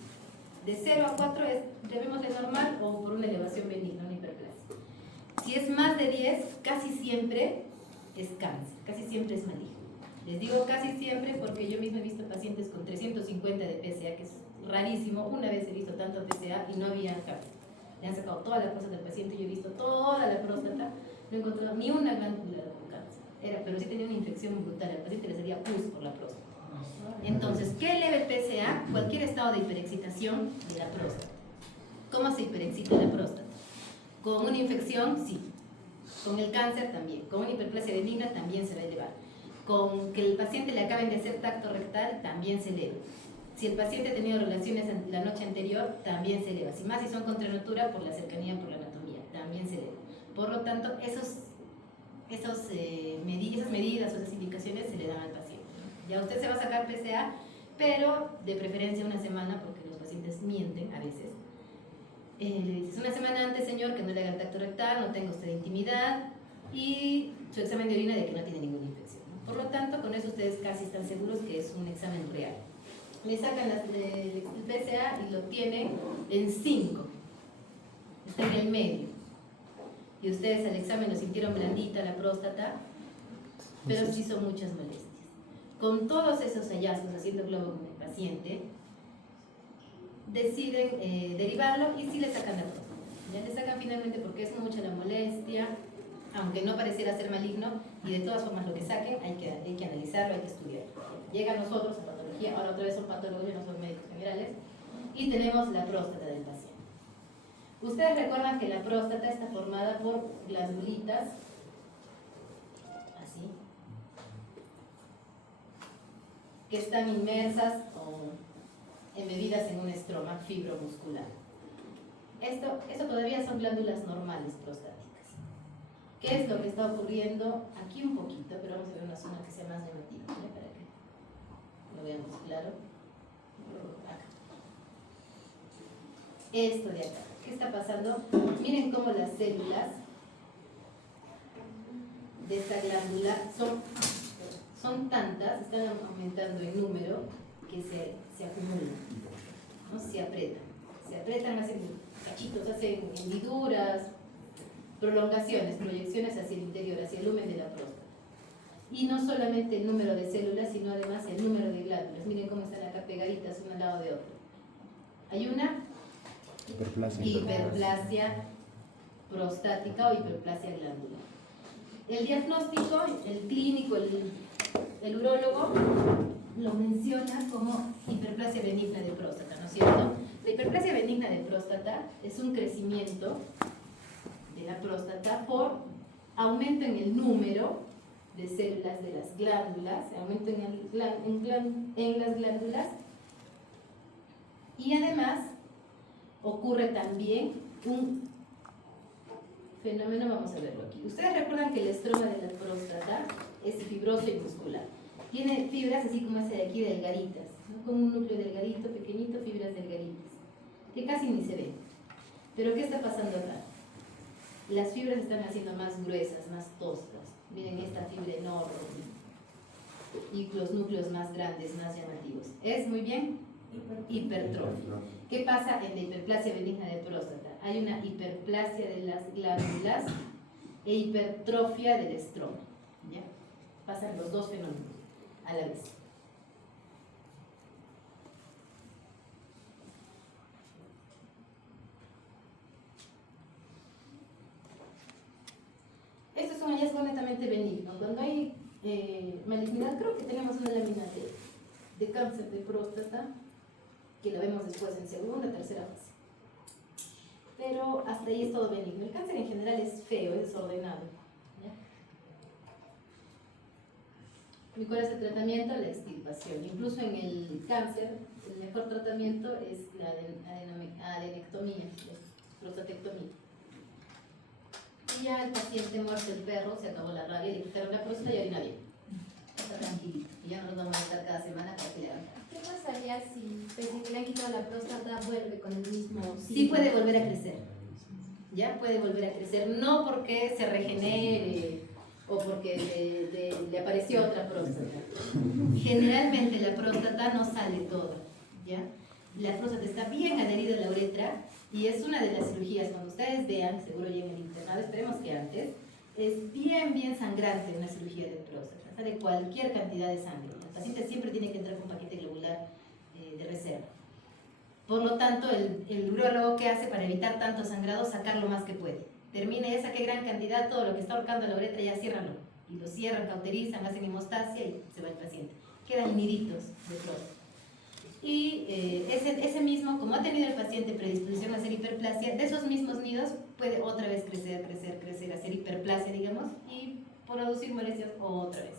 De 0 a 4 es, llamémosle normal o por una elevación benigna, una hiperplasia. Si es más de 10, casi siempre es cáncer, casi siempre es maligno. Les digo casi siempre porque yo misma he visto pacientes con 350 de PSA, que es rarísimo. Una vez he visto tanto PSA y no había cáncer. Le han sacado toda la próstata al paciente, yo he visto toda la próstata, no he encontrado ni una glándula con cáncer. Pero sí tenía una infección brutal, al paciente le salía pus por la próstata. Entonces, ¿qué eleva el PSA? Cualquier estado de hiperexcitación de la próstata. ¿Cómo se hiperexcita la próstata? Con una infección, sí. Con el cáncer también. Con una hiperplasia benigna también se va a elevar. Con que el paciente le acaben de hacer tacto rectal, también se eleva. Si el paciente ha tenido relaciones la noche anterior, también se eleva. Si son contra natura, por la cercanía, por la anatomía, también se eleva. Por lo tanto, esas medidas o esas indicaciones se le dan al paciente. Ya usted se va a sacar PSA, pero de preferencia una semana, porque los pacientes mienten a veces. Le dices una semana antes, señor, que no le haga el tacto rectal, no tenga usted intimidad, y su examen de orina de que no tiene ninguna infección, ¿no? Por lo tanto, con eso ustedes casi están seguros que es un examen real. Le sacan el PSA y lo tienen en 5, está en el medio. Y ustedes al examen lo sintieron blandita la próstata, pero sí son muchas molestias. Con todos esos hallazgos, haciendo globo con el paciente, deciden derivarlo y sí le sacan la próstata. Ya le sacan finalmente porque es mucha la molestia, aunque no pareciera ser maligno, y de todas formas lo que saquen hay que analizarlo, hay que estudiarlo. Llega a nosotros a patología, ahora otra vez son patólogos, ya no son médicos generales, y tenemos la próstata del paciente. Ustedes recuerdan que la próstata está formada por glandulitas, así, que están inmersas o embebidas en un estroma fibromuscular. Esto todavía son glándulas normales prostáticas. ¿Qué es lo que está ocurriendo? Aquí un poquito, pero vamos a ver una zona que sea más llamativa, ¿vale? Para que lo veamos claro. Acá. Esto de acá. ¿Qué está pasando? Miren cómo las células de esta glándula son tantas, están aumentando en número, que se acumulan, ¿no? Se apretan, hacen cachitos, hacen hendiduras, prolongaciones, proyecciones hacia el interior, hacia el lumen de la próstata. Y no solamente el número de células, sino además el número de glándulas. Miren cómo están acá pegaditas una al lado de otra. Hay una hiperplasia prostática o hiperplasia glandular. El diagnóstico, el clínico, el urólogo lo menciona como hiperplasia benigna de próstata, ¿no es cierto? La hiperplasia benigna de próstata es un crecimiento de la próstata por aumento en el número de células de las glándulas, aumento en las glándulas, y además ocurre también un fenómeno, vamos a verlo aquí. Ustedes recuerdan que el estroma de la próstata es fibroso y muscular. Tiene fibras así como esa de aquí, delgaditas, ¿no? Con un núcleo delgadito, pequeñito, fibras delgaditas, que casi ni se ven. Pero ¿qué está pasando acá? Las fibras están haciendo más gruesas, más toscas. Miren esta fibra enorme y los núcleos más grandes, más llamativos. ¿Es muy bien? Hipertrofia. ¿Qué pasa en la hiperplasia benigna de próstata? Hay una hiperplasia de las glándulas e hipertrofia del estroma. ¿Ya? Pasan los dos fenómenos a la vez. Esto es un hallazgo netamente benigno. Cuando hay malignidad, creo que tenemos una lámina de cáncer de próstata, que la vemos después en segunda, tercera fase. Pero hasta ahí es todo benigno. El cáncer en general es feo, es desordenado. ¿Ya? ¿Y cuál es el tratamiento? La extirpación. Incluso en el cáncer, el mejor tratamiento es la adenectomía, la prostatectomía. Y ya el paciente muerto el perro, se acabó la rabia, le quitaron la próstata y orina bien. Está tranquilito. Y ya no nos vamos a estar cada semana para que le hagan. ¿Qué pasaría si, pese a que le han quitado la próstata, vuelve con el mismo Sí signo? puede volver a crecer. Ya puede volver a crecer. No porque se regenere o porque le apareció otra próstata. Generalmente la próstata no sale toda. ¿Ya? La próstata está bien adherida a la uretra y es una de las cirugías. Cuando ustedes vean, seguro ya en el internado, esperemos que antes, es bien sangrante una cirugía de próstata. Sale cualquier cantidad de sangre. El paciente siempre tiene que entrar con un paquete globular de reserva. Por lo tanto, el urólogo, ¿qué hace para evitar tanto sangrado? Sacar lo más que puede. Termine esa, qué gran cantidad, todo lo que está ahorcando la uretra, ya ciérralo. Y lo cierran, cauterizan, hacen hemostasia y se va el paciente. Quedan niditos de próstata. Y ese mismo, como ha tenido el paciente predisposición a hacer hiperplasia, de esos mismos nidos puede otra vez crecer, hacer hiperplasia, digamos, y producir molestias otra vez.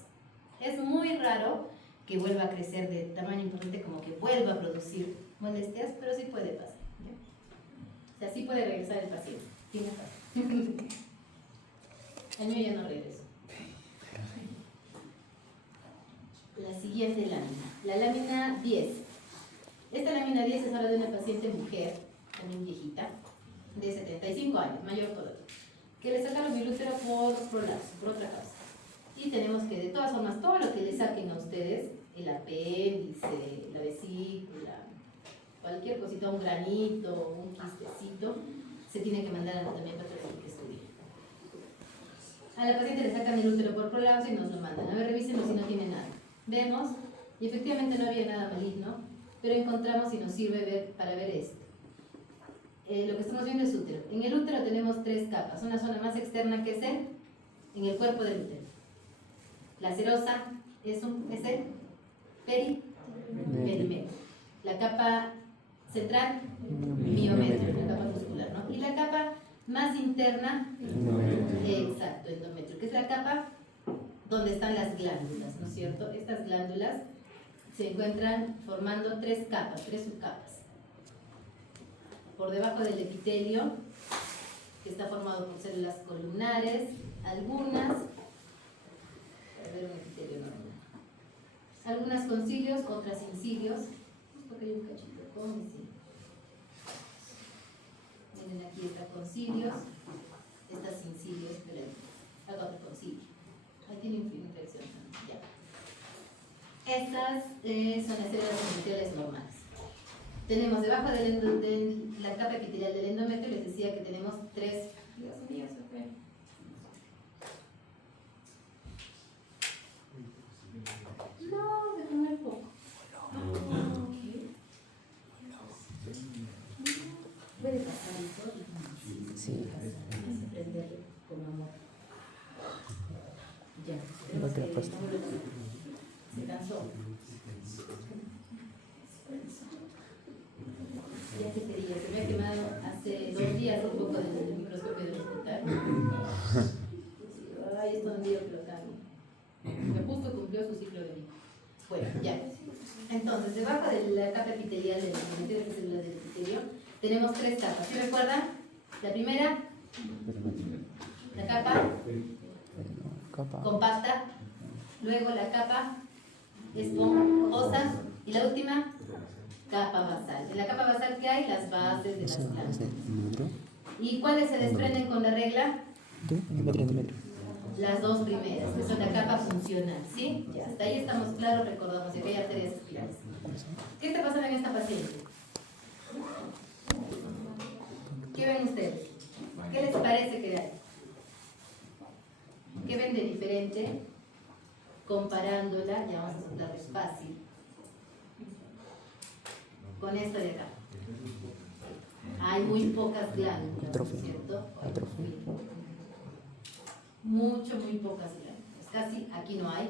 Es muy raro que vuelva a crecer de tamaño importante, como que vuelva a producir molestias, pero sí puede pasar. ¿Ya? O sea, sí puede regresar el paciente. Sí me pasa. El mío ya no regresó. La siguiente lámina, la lámina 10. Esta lámina 10 es ahora de una paciente mujer, también viejita, de 75 años, mayor todavía, que le sacaron el útero por prolapso, por otra causa. Y tenemos que, de todas formas, todo lo que le saquen a ustedes, el apéndice, la vesícula, cualquier cosita, un granito, un quistecito, se tiene que mandar al tratamiento para que estudie. A la paciente le sacan el útero por prolapso y nos lo mandan. A ver, revísenlo si no tiene nada. Vemos, y efectivamente no había nada maligno, pero encontramos y nos sirve para ver esto. Lo que estamos viendo es útero. En el útero tenemos 3 capas, una zona más externa que es en el cuerpo del útero. La serosa es el perimetrio. La capa central, miometrio, la capa muscular, ¿no? Y la capa más interna, exacto, endometrio, que es la capa donde están las glándulas, ¿no es cierto? Estas glándulas se encuentran formando 3 capas, 3 subcapas. Por debajo del epitelio, que está formado por células columnares, algunas, a ver un epitelio normal, algunas con cilios, otras sin cilios, justo que hay un cachito con y sin. Miren, aquí está con cilios, esta sin cilios, pero acá otra con cilios. Ahí tiene inflexión también, ya. Estas son las células endometriales normales. Tenemos debajo de la capa epitelial del endometrio, les decía que tenemos 3. Dios mío, se fue. No, de comer poco. ¿Puede pasar eso? Sí. Vamos a aprenderlo con amor. Ya. Igual que la próstata. Se cansó. Ya que te digo, se me ha quemado hace 2 días un poco del microscopio del hospital. Ay, esto es un día flotando. Que justo cumplió su ciclo de vida. Bueno, ya. Entonces, debajo de la capa epitelial del endometrio, que es célula del epitelio, tenemos 3 capas. ¿Se recuerdan? La primera, la capa compacta, luego la capa esponjosa y la última, capa basal. En la capa basal, ¿qué hay? Las bases de las glándulas. ¿Y cuáles se desprenden con la regla? Las 2 primeras, que son la capa funcional, ¿sí? Ya, hasta ahí estamos claros, recordamos que hay arterias espirales. ¿Qué está pasando en esta paciente? ¿Qué ven ustedes? ¿Qué les parece que hay? ¿Qué ven de diferente? Comparándola, ya vamos a soplar despacio, con esta de acá. Hay muy pocas glándulas, ¿no es cierto? Muy pocas glándulas. Casi aquí no hay,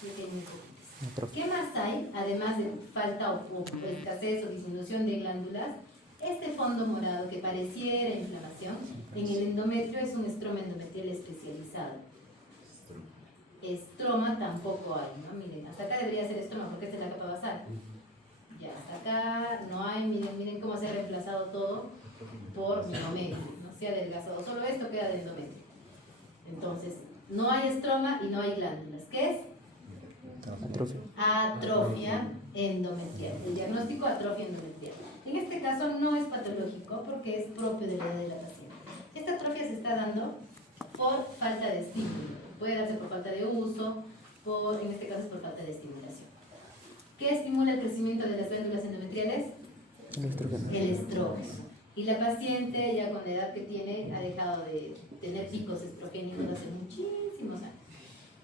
aquí hay muy poquitas. ¿Qué más hay? Además de falta o escasez o disminución de glándulas, este fondo morado que pareciera inflamación, en el endometrio es un estroma endometrial especializado. Estroma tampoco hay, ¿no? Miren, hasta acá debería ser estroma porque esta es la capa basal. Ya, hasta acá no hay, miren cómo se ha reemplazado todo por miometrio, ¿no? Se ha adelgazado, solo esto queda de endometrio. Entonces, no hay estroma y no hay glándulas. ¿Qué es? Atrofia endometrial. El diagnóstico, atrofia endometrial. En este caso no es patológico porque es propio de la edad de la paciente. Esta atrofia se está dando por falta de estímulo. Puede darse por falta de uso, en este caso es por falta de estimulación. ¿Qué estimula el crecimiento de las glándulas endometriales? El estrógeno. Y la paciente, ya con la edad que tiene, ha dejado de tener picos estrogénicos hace muchísimos años.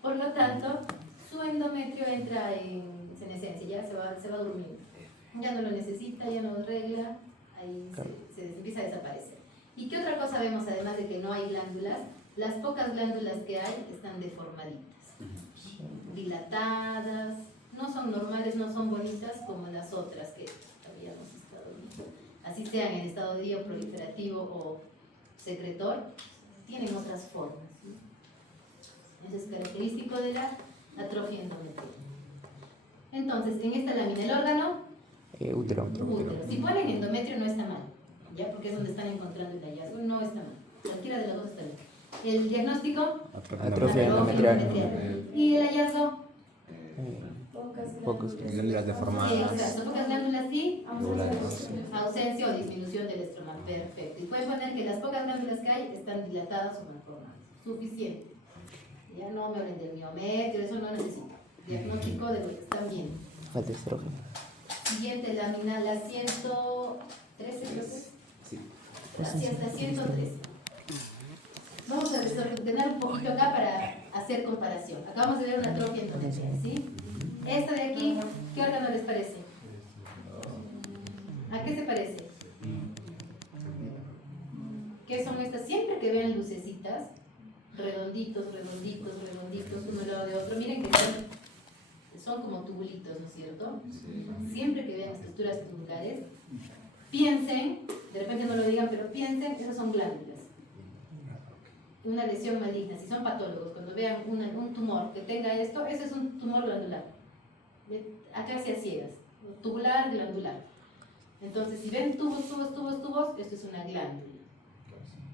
Por lo tanto, su endometrio entra en senescencia, ya se va durmiendo. Ya no lo necesita, ya no regla, ahí se empieza a desaparecer. ¿Y qué otra cosa vemos además de que no hay glándulas? Las pocas glándulas que hay están deformaditas, dilatadas, no son normales, no son bonitas como las otras que habíamos estado viendo. Así sean en estado dio proliferativo o secretor, tienen otras formas. Eso es característico de la atrofia endometrial. Entonces, en esta lámina, el órgano útero. Si ponen endometrio no está mal, ya porque es donde están encontrando el hallazgo, no está mal. Cualquiera de las dos está bien. El diagnóstico, Atrofia endometrial. Y el hallazgo, Pocos. Glándulas deformadas. exacto, pocas glándulas y ausencia o disminución del estroma. Perfecto. Y pueden poner que las pocas glándulas que hay están dilatadas o malformadas. Suficiente. Ya no me hablen del miometrio, eso no necesito. Diagnóstico de lo que están viendo. Falta de estrógeno. Siguiente lámina, la 113, creo que es. Sí. La 113. Vamos a desordenar un poquito acá para hacer comparación. Acabamos de ver una atrofia endometrial, ¿sí? Esta de aquí, ¿qué órgano les parece? ¿A qué se parece? ¿Qué son estas? Siempre que vean lucecitas, redonditos, redonditos, redonditos, uno al lado de otro, miren que son como tubulitos, ¿no es cierto? Siempre que vean estructuras tubulares, piensen, de repente no lo digan, pero piensen, esas son glándulas. Una lesión maligna, si son patólogos, cuando vean un tumor que tenga esto, ese es un tumor glandular. Acá se ciegas, tubular, glandular. Entonces, si ven tubos, tubos, tubos, tubos, esto es una glándula.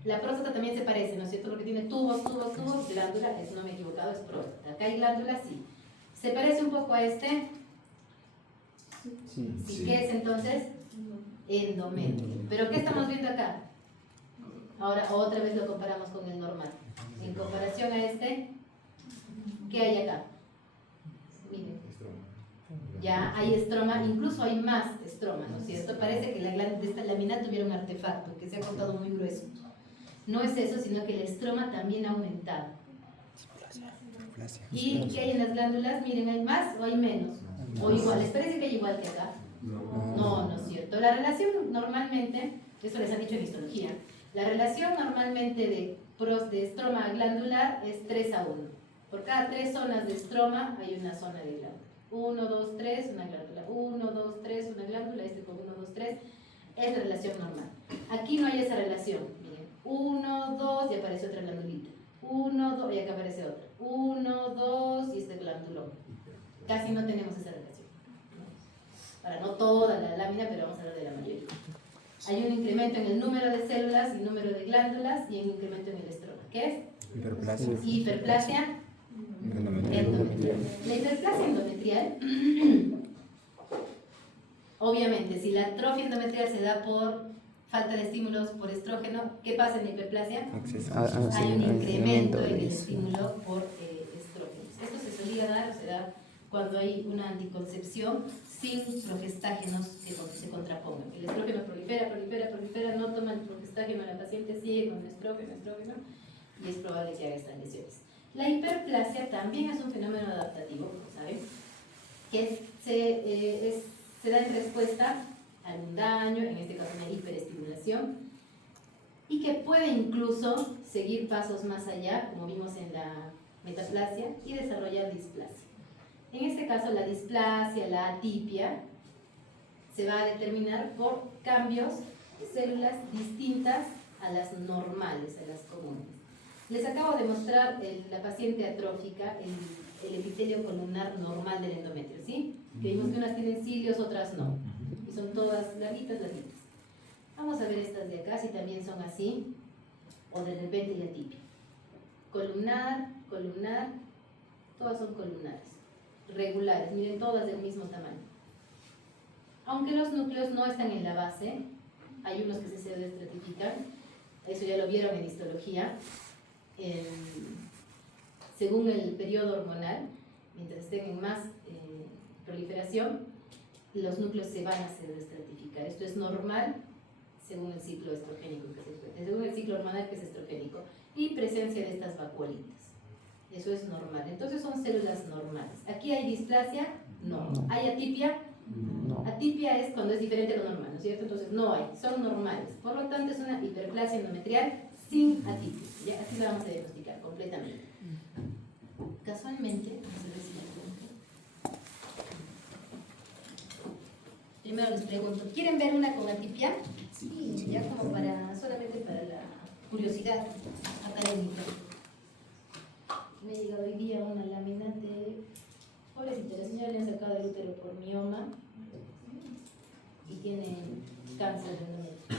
La próstata también se parece, ¿no es cierto? Porque tiene tubos, tubos, tubos, glándula, si no me he equivocado, es próstata. Acá hay glándula, sí. ¿Se parece un poco a este? Sí. Sí. ¿Qué es entonces? Endometrio. ¿Pero qué estamos viendo acá? Ahora otra vez lo comparamos con el normal. En comparación a este, ¿qué hay acá? Miren. Ya hay estroma, incluso hay más estroma, ¿no es cierto? Parece que la glándula de esta lámina tuviera un artefacto que se ha cortado muy grueso. No es eso, sino que el estroma también ha aumentado. ¿Y qué hay en las glándulas? Miren, ¿hay más o hay menos? ¿O igual? ¿Les parece que hay igual que acá? No, no es cierto. La relación normalmente, eso les han dicho en histología, la relación normalmente de estroma glandular es 3:1. Por cada 3 zonas de estroma hay una zona de glándula. 1, 2, 3, una glándula. 1, 2, 3, una glándula. Este con 1, 2, 3. Es la relación normal. Aquí no hay esa relación. Miren, 1, 2 y aparece otra glandulita. 1, 2 y acá aparece otra. 1, 2 y este glandulón. Casi no tenemos esa relación. Para no toda la lámina, pero vamos a hablar de la mayoría. Hay un incremento en el número de células y número de glándulas y un incremento en el estroma. ¿Qué es? Hiperplasia. Hiperplasia endometrial. La hiperplasia endometrial, obviamente, si la atrofia endometrial se da por falta de estímulos por estrógeno, ¿qué pasa en la hiperplasia? Hay un incremento en el estímulo por estrógenos. Esto se solía dar, o se da cuando hay una anticoncepción sin progestágenos que se contrapongan. El estrógeno prolifera, no toma el progestágeno, la paciente sigue con estrógeno, y es probable que haga estas lesiones. La hiperplasia también es un fenómeno adaptativo, como saben, que se da en respuesta a un daño, en este caso una hiperestimulación, y que puede incluso seguir pasos más allá, como vimos en la metaplasia, y desarrollar displasia. En este caso, la displasia, la atipia, se va a determinar por cambios de células distintas a las normales, a las comunes. Les acabo de mostrar la paciente atrófica, el epitelio columnar normal del endometrio, ¿sí? Que vimos que unas tienen cilios, otras no. Y son todas larguitas, larguitas. Vamos a ver estas de acá, si también son así, o de repente ya atipia. Columnar, columnar, todas son columnares. Regulares, miren, todas del mismo tamaño. Aunque los núcleos no están en la base, hay unos que se pseudoestratifican, eso ya lo vieron en histología, según el periodo hormonal, mientras estén en más proliferación, los núcleos se van a pseudoestratificar. Esto es normal según el ciclo estrogénico que se encuentra, según el ciclo hormonal que es estrogénico, y presencia de estas vacuolitas. Eso es normal. Entonces son células normales. ¿Aquí hay displasia? No. ¿Hay atipia? No. Atipia es cuando es diferente a lo normal, ¿no es cierto? Entonces no hay, son normales. Por lo tanto es una hiperplasia endometrial sin atipia. ¿Ya? Así la vamos a diagnosticar completamente. Casualmente, vamos a ver si la encuentro. Primero les pregunto, ¿quieren ver una con atipia? Sí. Ya como solamente para la curiosidad académica. Me ha llegado hoy día una lámina de, pobrecita, la señora le han sacado el útero por mioma y tiene cáncer de endometrio.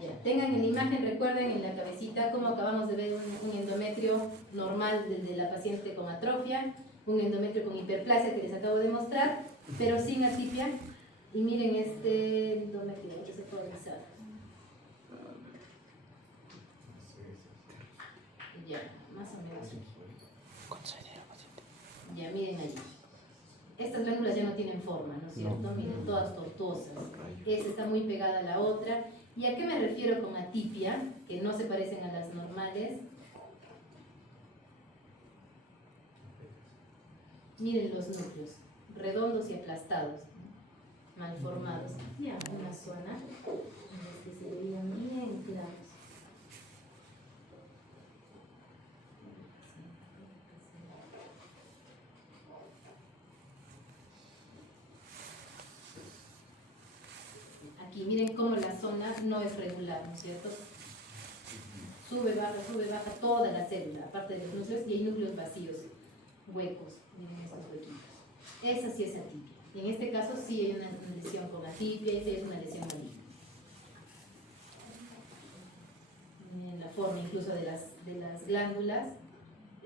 Ya, tengan en la imagen, recuerden en la cabecita cómo acabamos de ver un endometrio normal de la paciente con atrofia, un endometrio con hiperplasia que les acabo de mostrar, pero sin atipia. Y miren este endometrio que se puede revisar. Ya, más o menos aquí. Ya, miren allí. Estas glándulas ya no tienen forma, ¿no es cierto? Miren, todas tortuosas. Esta está muy pegada a la otra. ¿Y a qué me refiero con atipia? Que no se parecen a las normales. Miren los núcleos. redondos y aplastados, malformados. Ya. Una zona en la que se veían bien claros. Aquí miren cómo la zona no es regular, ¿no es cierto? Sube, baja toda la célula, aparte de los núcleos, y hay núcleos vacíos, huecos, miren esos huequitos. Esa sí es atipia. Y en este caso sí hay una lesión con atipia y sí es una lesión maligna. Miren la forma incluso de las glándulas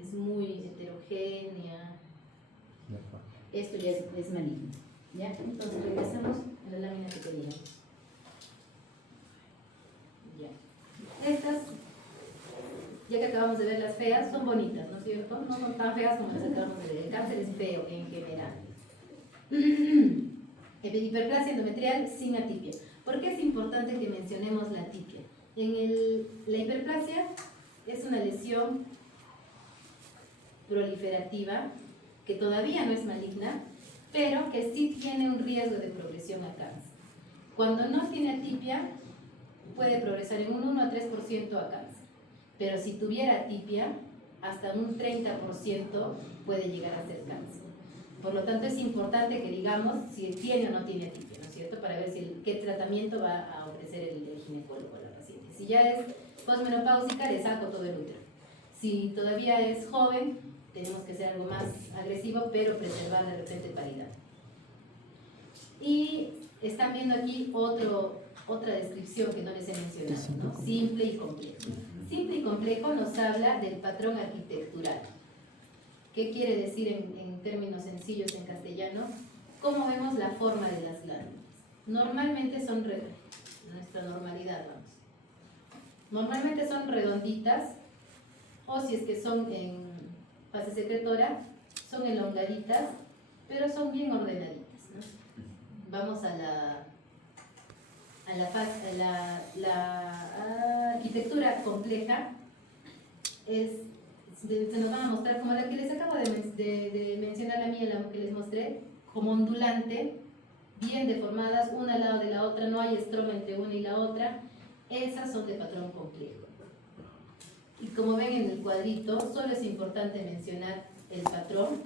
es muy heterogénea. Esto ya es maligno. ¿Ya? Entonces regresamos a la lámina que teníamos. Ya. Estas, ya que acabamos de ver las feas, son bonitas, ¿no es cierto? No son tan feas como las acabamos de ver. El cáncer es feo en general. Hiperplasia endometrial sin atipia. ¿Por qué es importante que mencionemos la atipia? La hiperplasia es una lesión proliferativa que todavía no es maligna, pero que sí tiene un riesgo de progresión a cáncer. Cuando no tiene atipia, puede progresar en un 1 a 3% a cáncer. Pero si tuviera atipia, hasta un 30% puede llegar a ser cáncer. Por lo tanto, es importante que digamos si tiene o no tiene atipia, ¿no es cierto? Para ver qué tratamiento va a ofrecer el ginecólogo a la paciente. Si ya es posmenopáusica, le saco todo el útero. Si todavía es joven, tenemos que hacer algo más agresivo, pero preservar de repente paridad. Y están viendo aquí otra descripción que no les he mencionado, ¿no? Simple y complejo. Simple y complejo nos habla del patrón arquitectural. ¿Qué quiere decir en términos sencillos en castellano? ¿Cómo vemos la forma de las glándulas? Normalmente son, nuestra normalidad, vamos. Normalmente son redonditas, o si es que son en fase secretora, son elongaditas, pero son bien ordenaditas, ¿no? Vamos a la arquitectura compleja, se nos van a mostrar como la que les acabo de mencionar, la mía, la que les mostré, como ondulante, bien deformadas, una al lado de la otra, no hay estroma entre una y la otra. Esas son de patrón complejo. Y como ven en el cuadrito, solo es importante mencionar el patrón.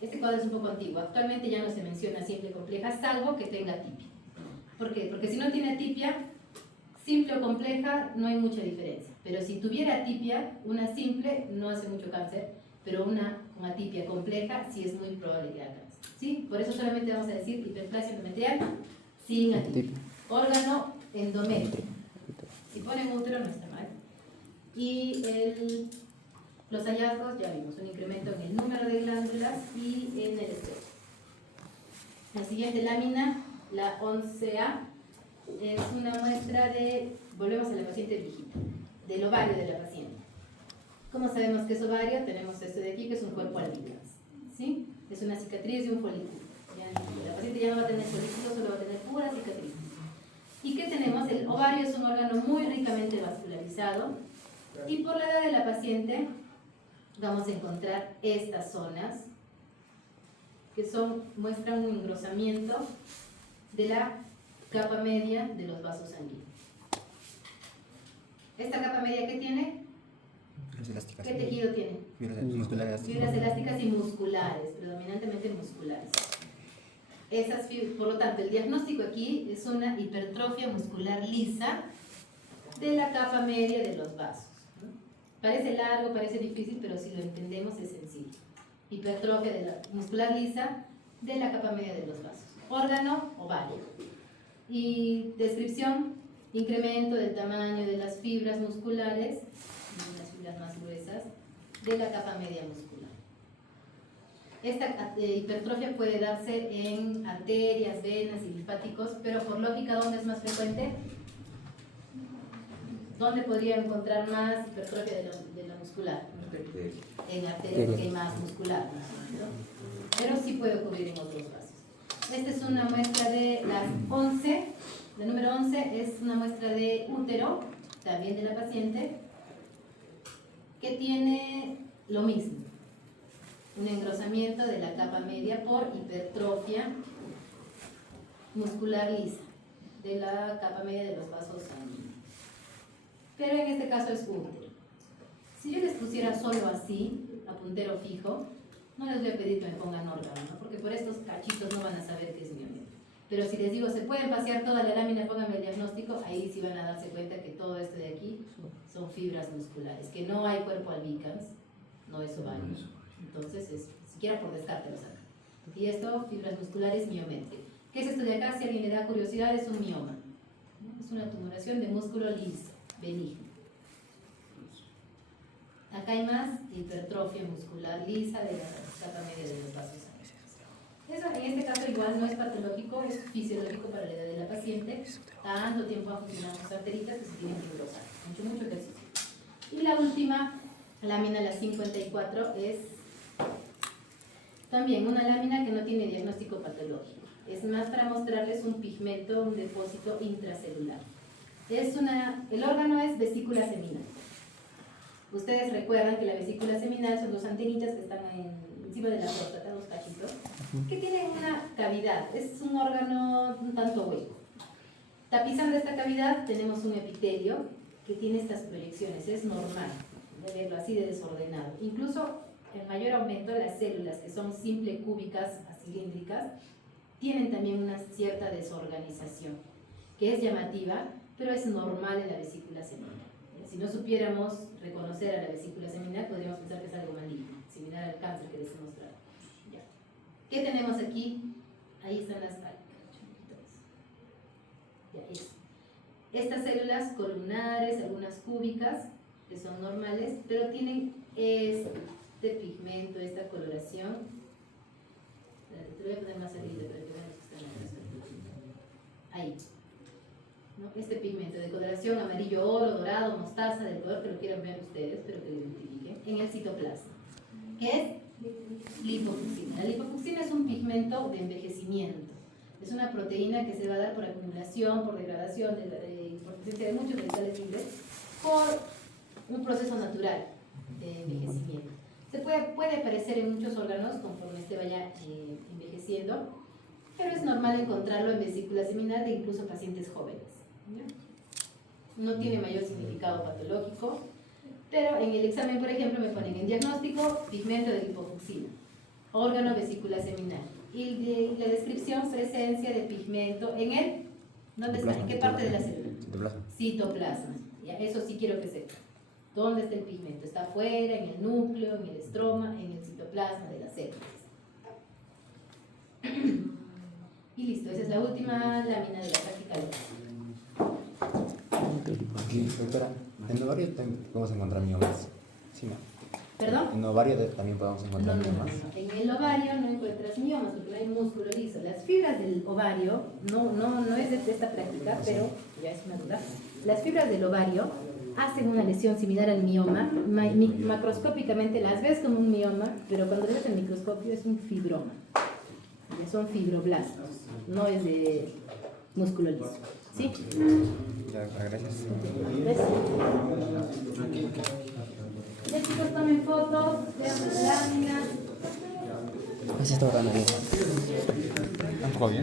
Este cuadro es un poco antiguo, actualmente ya no se menciona simple o compleja, salvo que tenga atipia. ¿Por qué? Porque si no tiene atipia, simple o compleja, no hay mucha diferencia. Pero si tuviera atipia, una simple no hace mucho cáncer, pero una con atipia compleja sí es muy probable que haga cáncer. ¿Sí? Por eso solamente vamos a decir hiperplasia endometrial sin atipia. Órgano endometrio. Si ponen útero no está mal. Y los hallazgos, ya vimos, un incremento en el número de glándulas y en el estrés. La siguiente lámina, la 11A, es una muestra de, volvemos a la paciente viejita, del ovario de la paciente. ¿Cómo sabemos que es ovario? Tenemos esto de aquí, que es un cuerpo albicans, ¿sí? Es una cicatriz de un folículo. La paciente ya no va a tener folículos, solo va a tener pura cicatriz. ¿Y qué tenemos? El ovario es un órgano muy ricamente vascularizado y por la edad de la paciente vamos a encontrar estas zonas que muestran un engrosamiento de la capa media de los vasos sanguíneos. ¿Esta capa media qué tiene? Fibras elásticas. ¿Qué tejido tiene? Fibras musculares. Fibras elásticas y musculares, predominantemente musculares. Por lo tanto, el diagnóstico aquí es una hipertrofia muscular lisa de la capa media de los vasos, ¿no? Parece largo, parece difícil, pero si lo entendemos es sencillo. Hipertrofia muscular lisa de la capa media de los vasos. Órgano ovario. Y descripción, incremento del tamaño de las fibras musculares, las fibras más gruesas, de la capa media muscular. Esta hipertrofia puede darse en arterias, venas y linfáticos, pero por lógica, ¿dónde es más frecuente? ¿Dónde podría encontrar más hipertrofia de la muscular? En arterias, porque hay más muscular, ¿no? Pero sí puede ocurrir en otros vasos. Esta es una muestra de las 11, la número 11 es una muestra de útero, también de la paciente, que tiene lo mismo. un engrosamiento de la capa media por hipertrofia muscular lisa de la capa media de los vasos sanguíneos. Pero en este caso es útero. Si yo les pusiera solo así, a puntero fijo, no les voy a pedir que me pongan órgano, ¿no? Porque por estos cachitos no van a saber qué es miometrio. Pero si les digo, se pueden pasear toda la lámina, pónganme el diagnóstico, ahí sí van a darse cuenta que todo esto de aquí son fibras musculares, que no hay cuerpo albicans, no es ovario. Entonces, es, siquiera por descarte lo sacan. Y esto, fibras musculares, miometrio. ¿Qué es esto de acá? Si a alguien le da curiosidad, es un mioma. Es una tumoración de músculo liso, benigno. Acá hay más hipertrofia muscular lisa de la capa media de los vasos sanguíneos. Eso en este caso igual no es patológico, es fisiológico para la edad de la paciente. Tanto tiempo han funcionado sus arteritas que se tienen que engrosar. Mucho ejercicio. Y la última lámina, la 54, es también una lámina que no tiene diagnóstico patológico. Es más para mostrarles un pigmento, un depósito intracelular. El órgano es vesícula seminal. Ustedes recuerdan que la vesícula seminal son dos antenitas que están encima de la próstata, dos cachitos, que tienen una cavidad. Es un órgano un tanto hueco. Tapizando esta cavidad tenemos un epitelio que tiene estas proyecciones. Es normal de verlo así de desordenado. Incluso en mayor aumento las células que son simple cúbicas a cilíndricas tienen también una cierta desorganización que es llamativa, pero es normal en la vesícula seminal. Si no supiéramos reconocer a la vesícula seminal, podríamos pensar que es algo maligno, similar al cáncer que les he mostrado. Ya. ¿Qué tenemos aquí? Ahí están las estas células columnares, algunas cúbicas, que son normales, pero tienen este pigmento, esta coloración. Te voy a poner más arriba para que vean que están ahí. ¿No? Este pigmento de coloración amarillo oro, dorado, mostaza, del color que lo quieran ver ustedes, pero que lo identifiquen, en el citoplasma, que es lipofucsina. La lipofucsina es un pigmento de envejecimiento, es una proteína que se va a dar por acumulación, por degradación, por presencia de muchos radicales libres, por un proceso natural de envejecimiento. Puede aparecer en muchos órganos conforme este vaya envejeciendo, pero es normal encontrarlo en vesícula seminal de incluso pacientes jóvenes. No tiene mayor significado patológico, pero en el examen, por ejemplo, me ponen en diagnóstico pigmento de lipofucsina, órgano vesícula seminal, y la descripción presencia de pigmento en el, ¿dónde está? ¿En qué parte de la célula? Citoplasma. Citoplasma. ¿Ya? Eso sí quiero que sepan. ¿Dónde está el pigmento? Está afuera, en el núcleo, en el estroma, en el citoplasma de las células. Y listo, esa es la última lámina de la práctica local. Doctora, en ovario también podemos encontrar miomas. Sí, no. ¿Perdón? En ovario también podemos encontrar miomas. En el ovario no encuentras miomas porque no hay músculo liso. Las fibras del ovario, no es de esta práctica, pero ya es una duda. Las fibras del ovario hacen una lesión similar al mioma. Macroscópicamente las ves como un mioma, pero cuando ves el microscopio es un fibroma. Ya son fibroblastos, no es de músculo liso. ¿Sí? Ya, gracias. ¿Ves? Ya chicos, tomen fotos, vean las láminas. Así está ahora,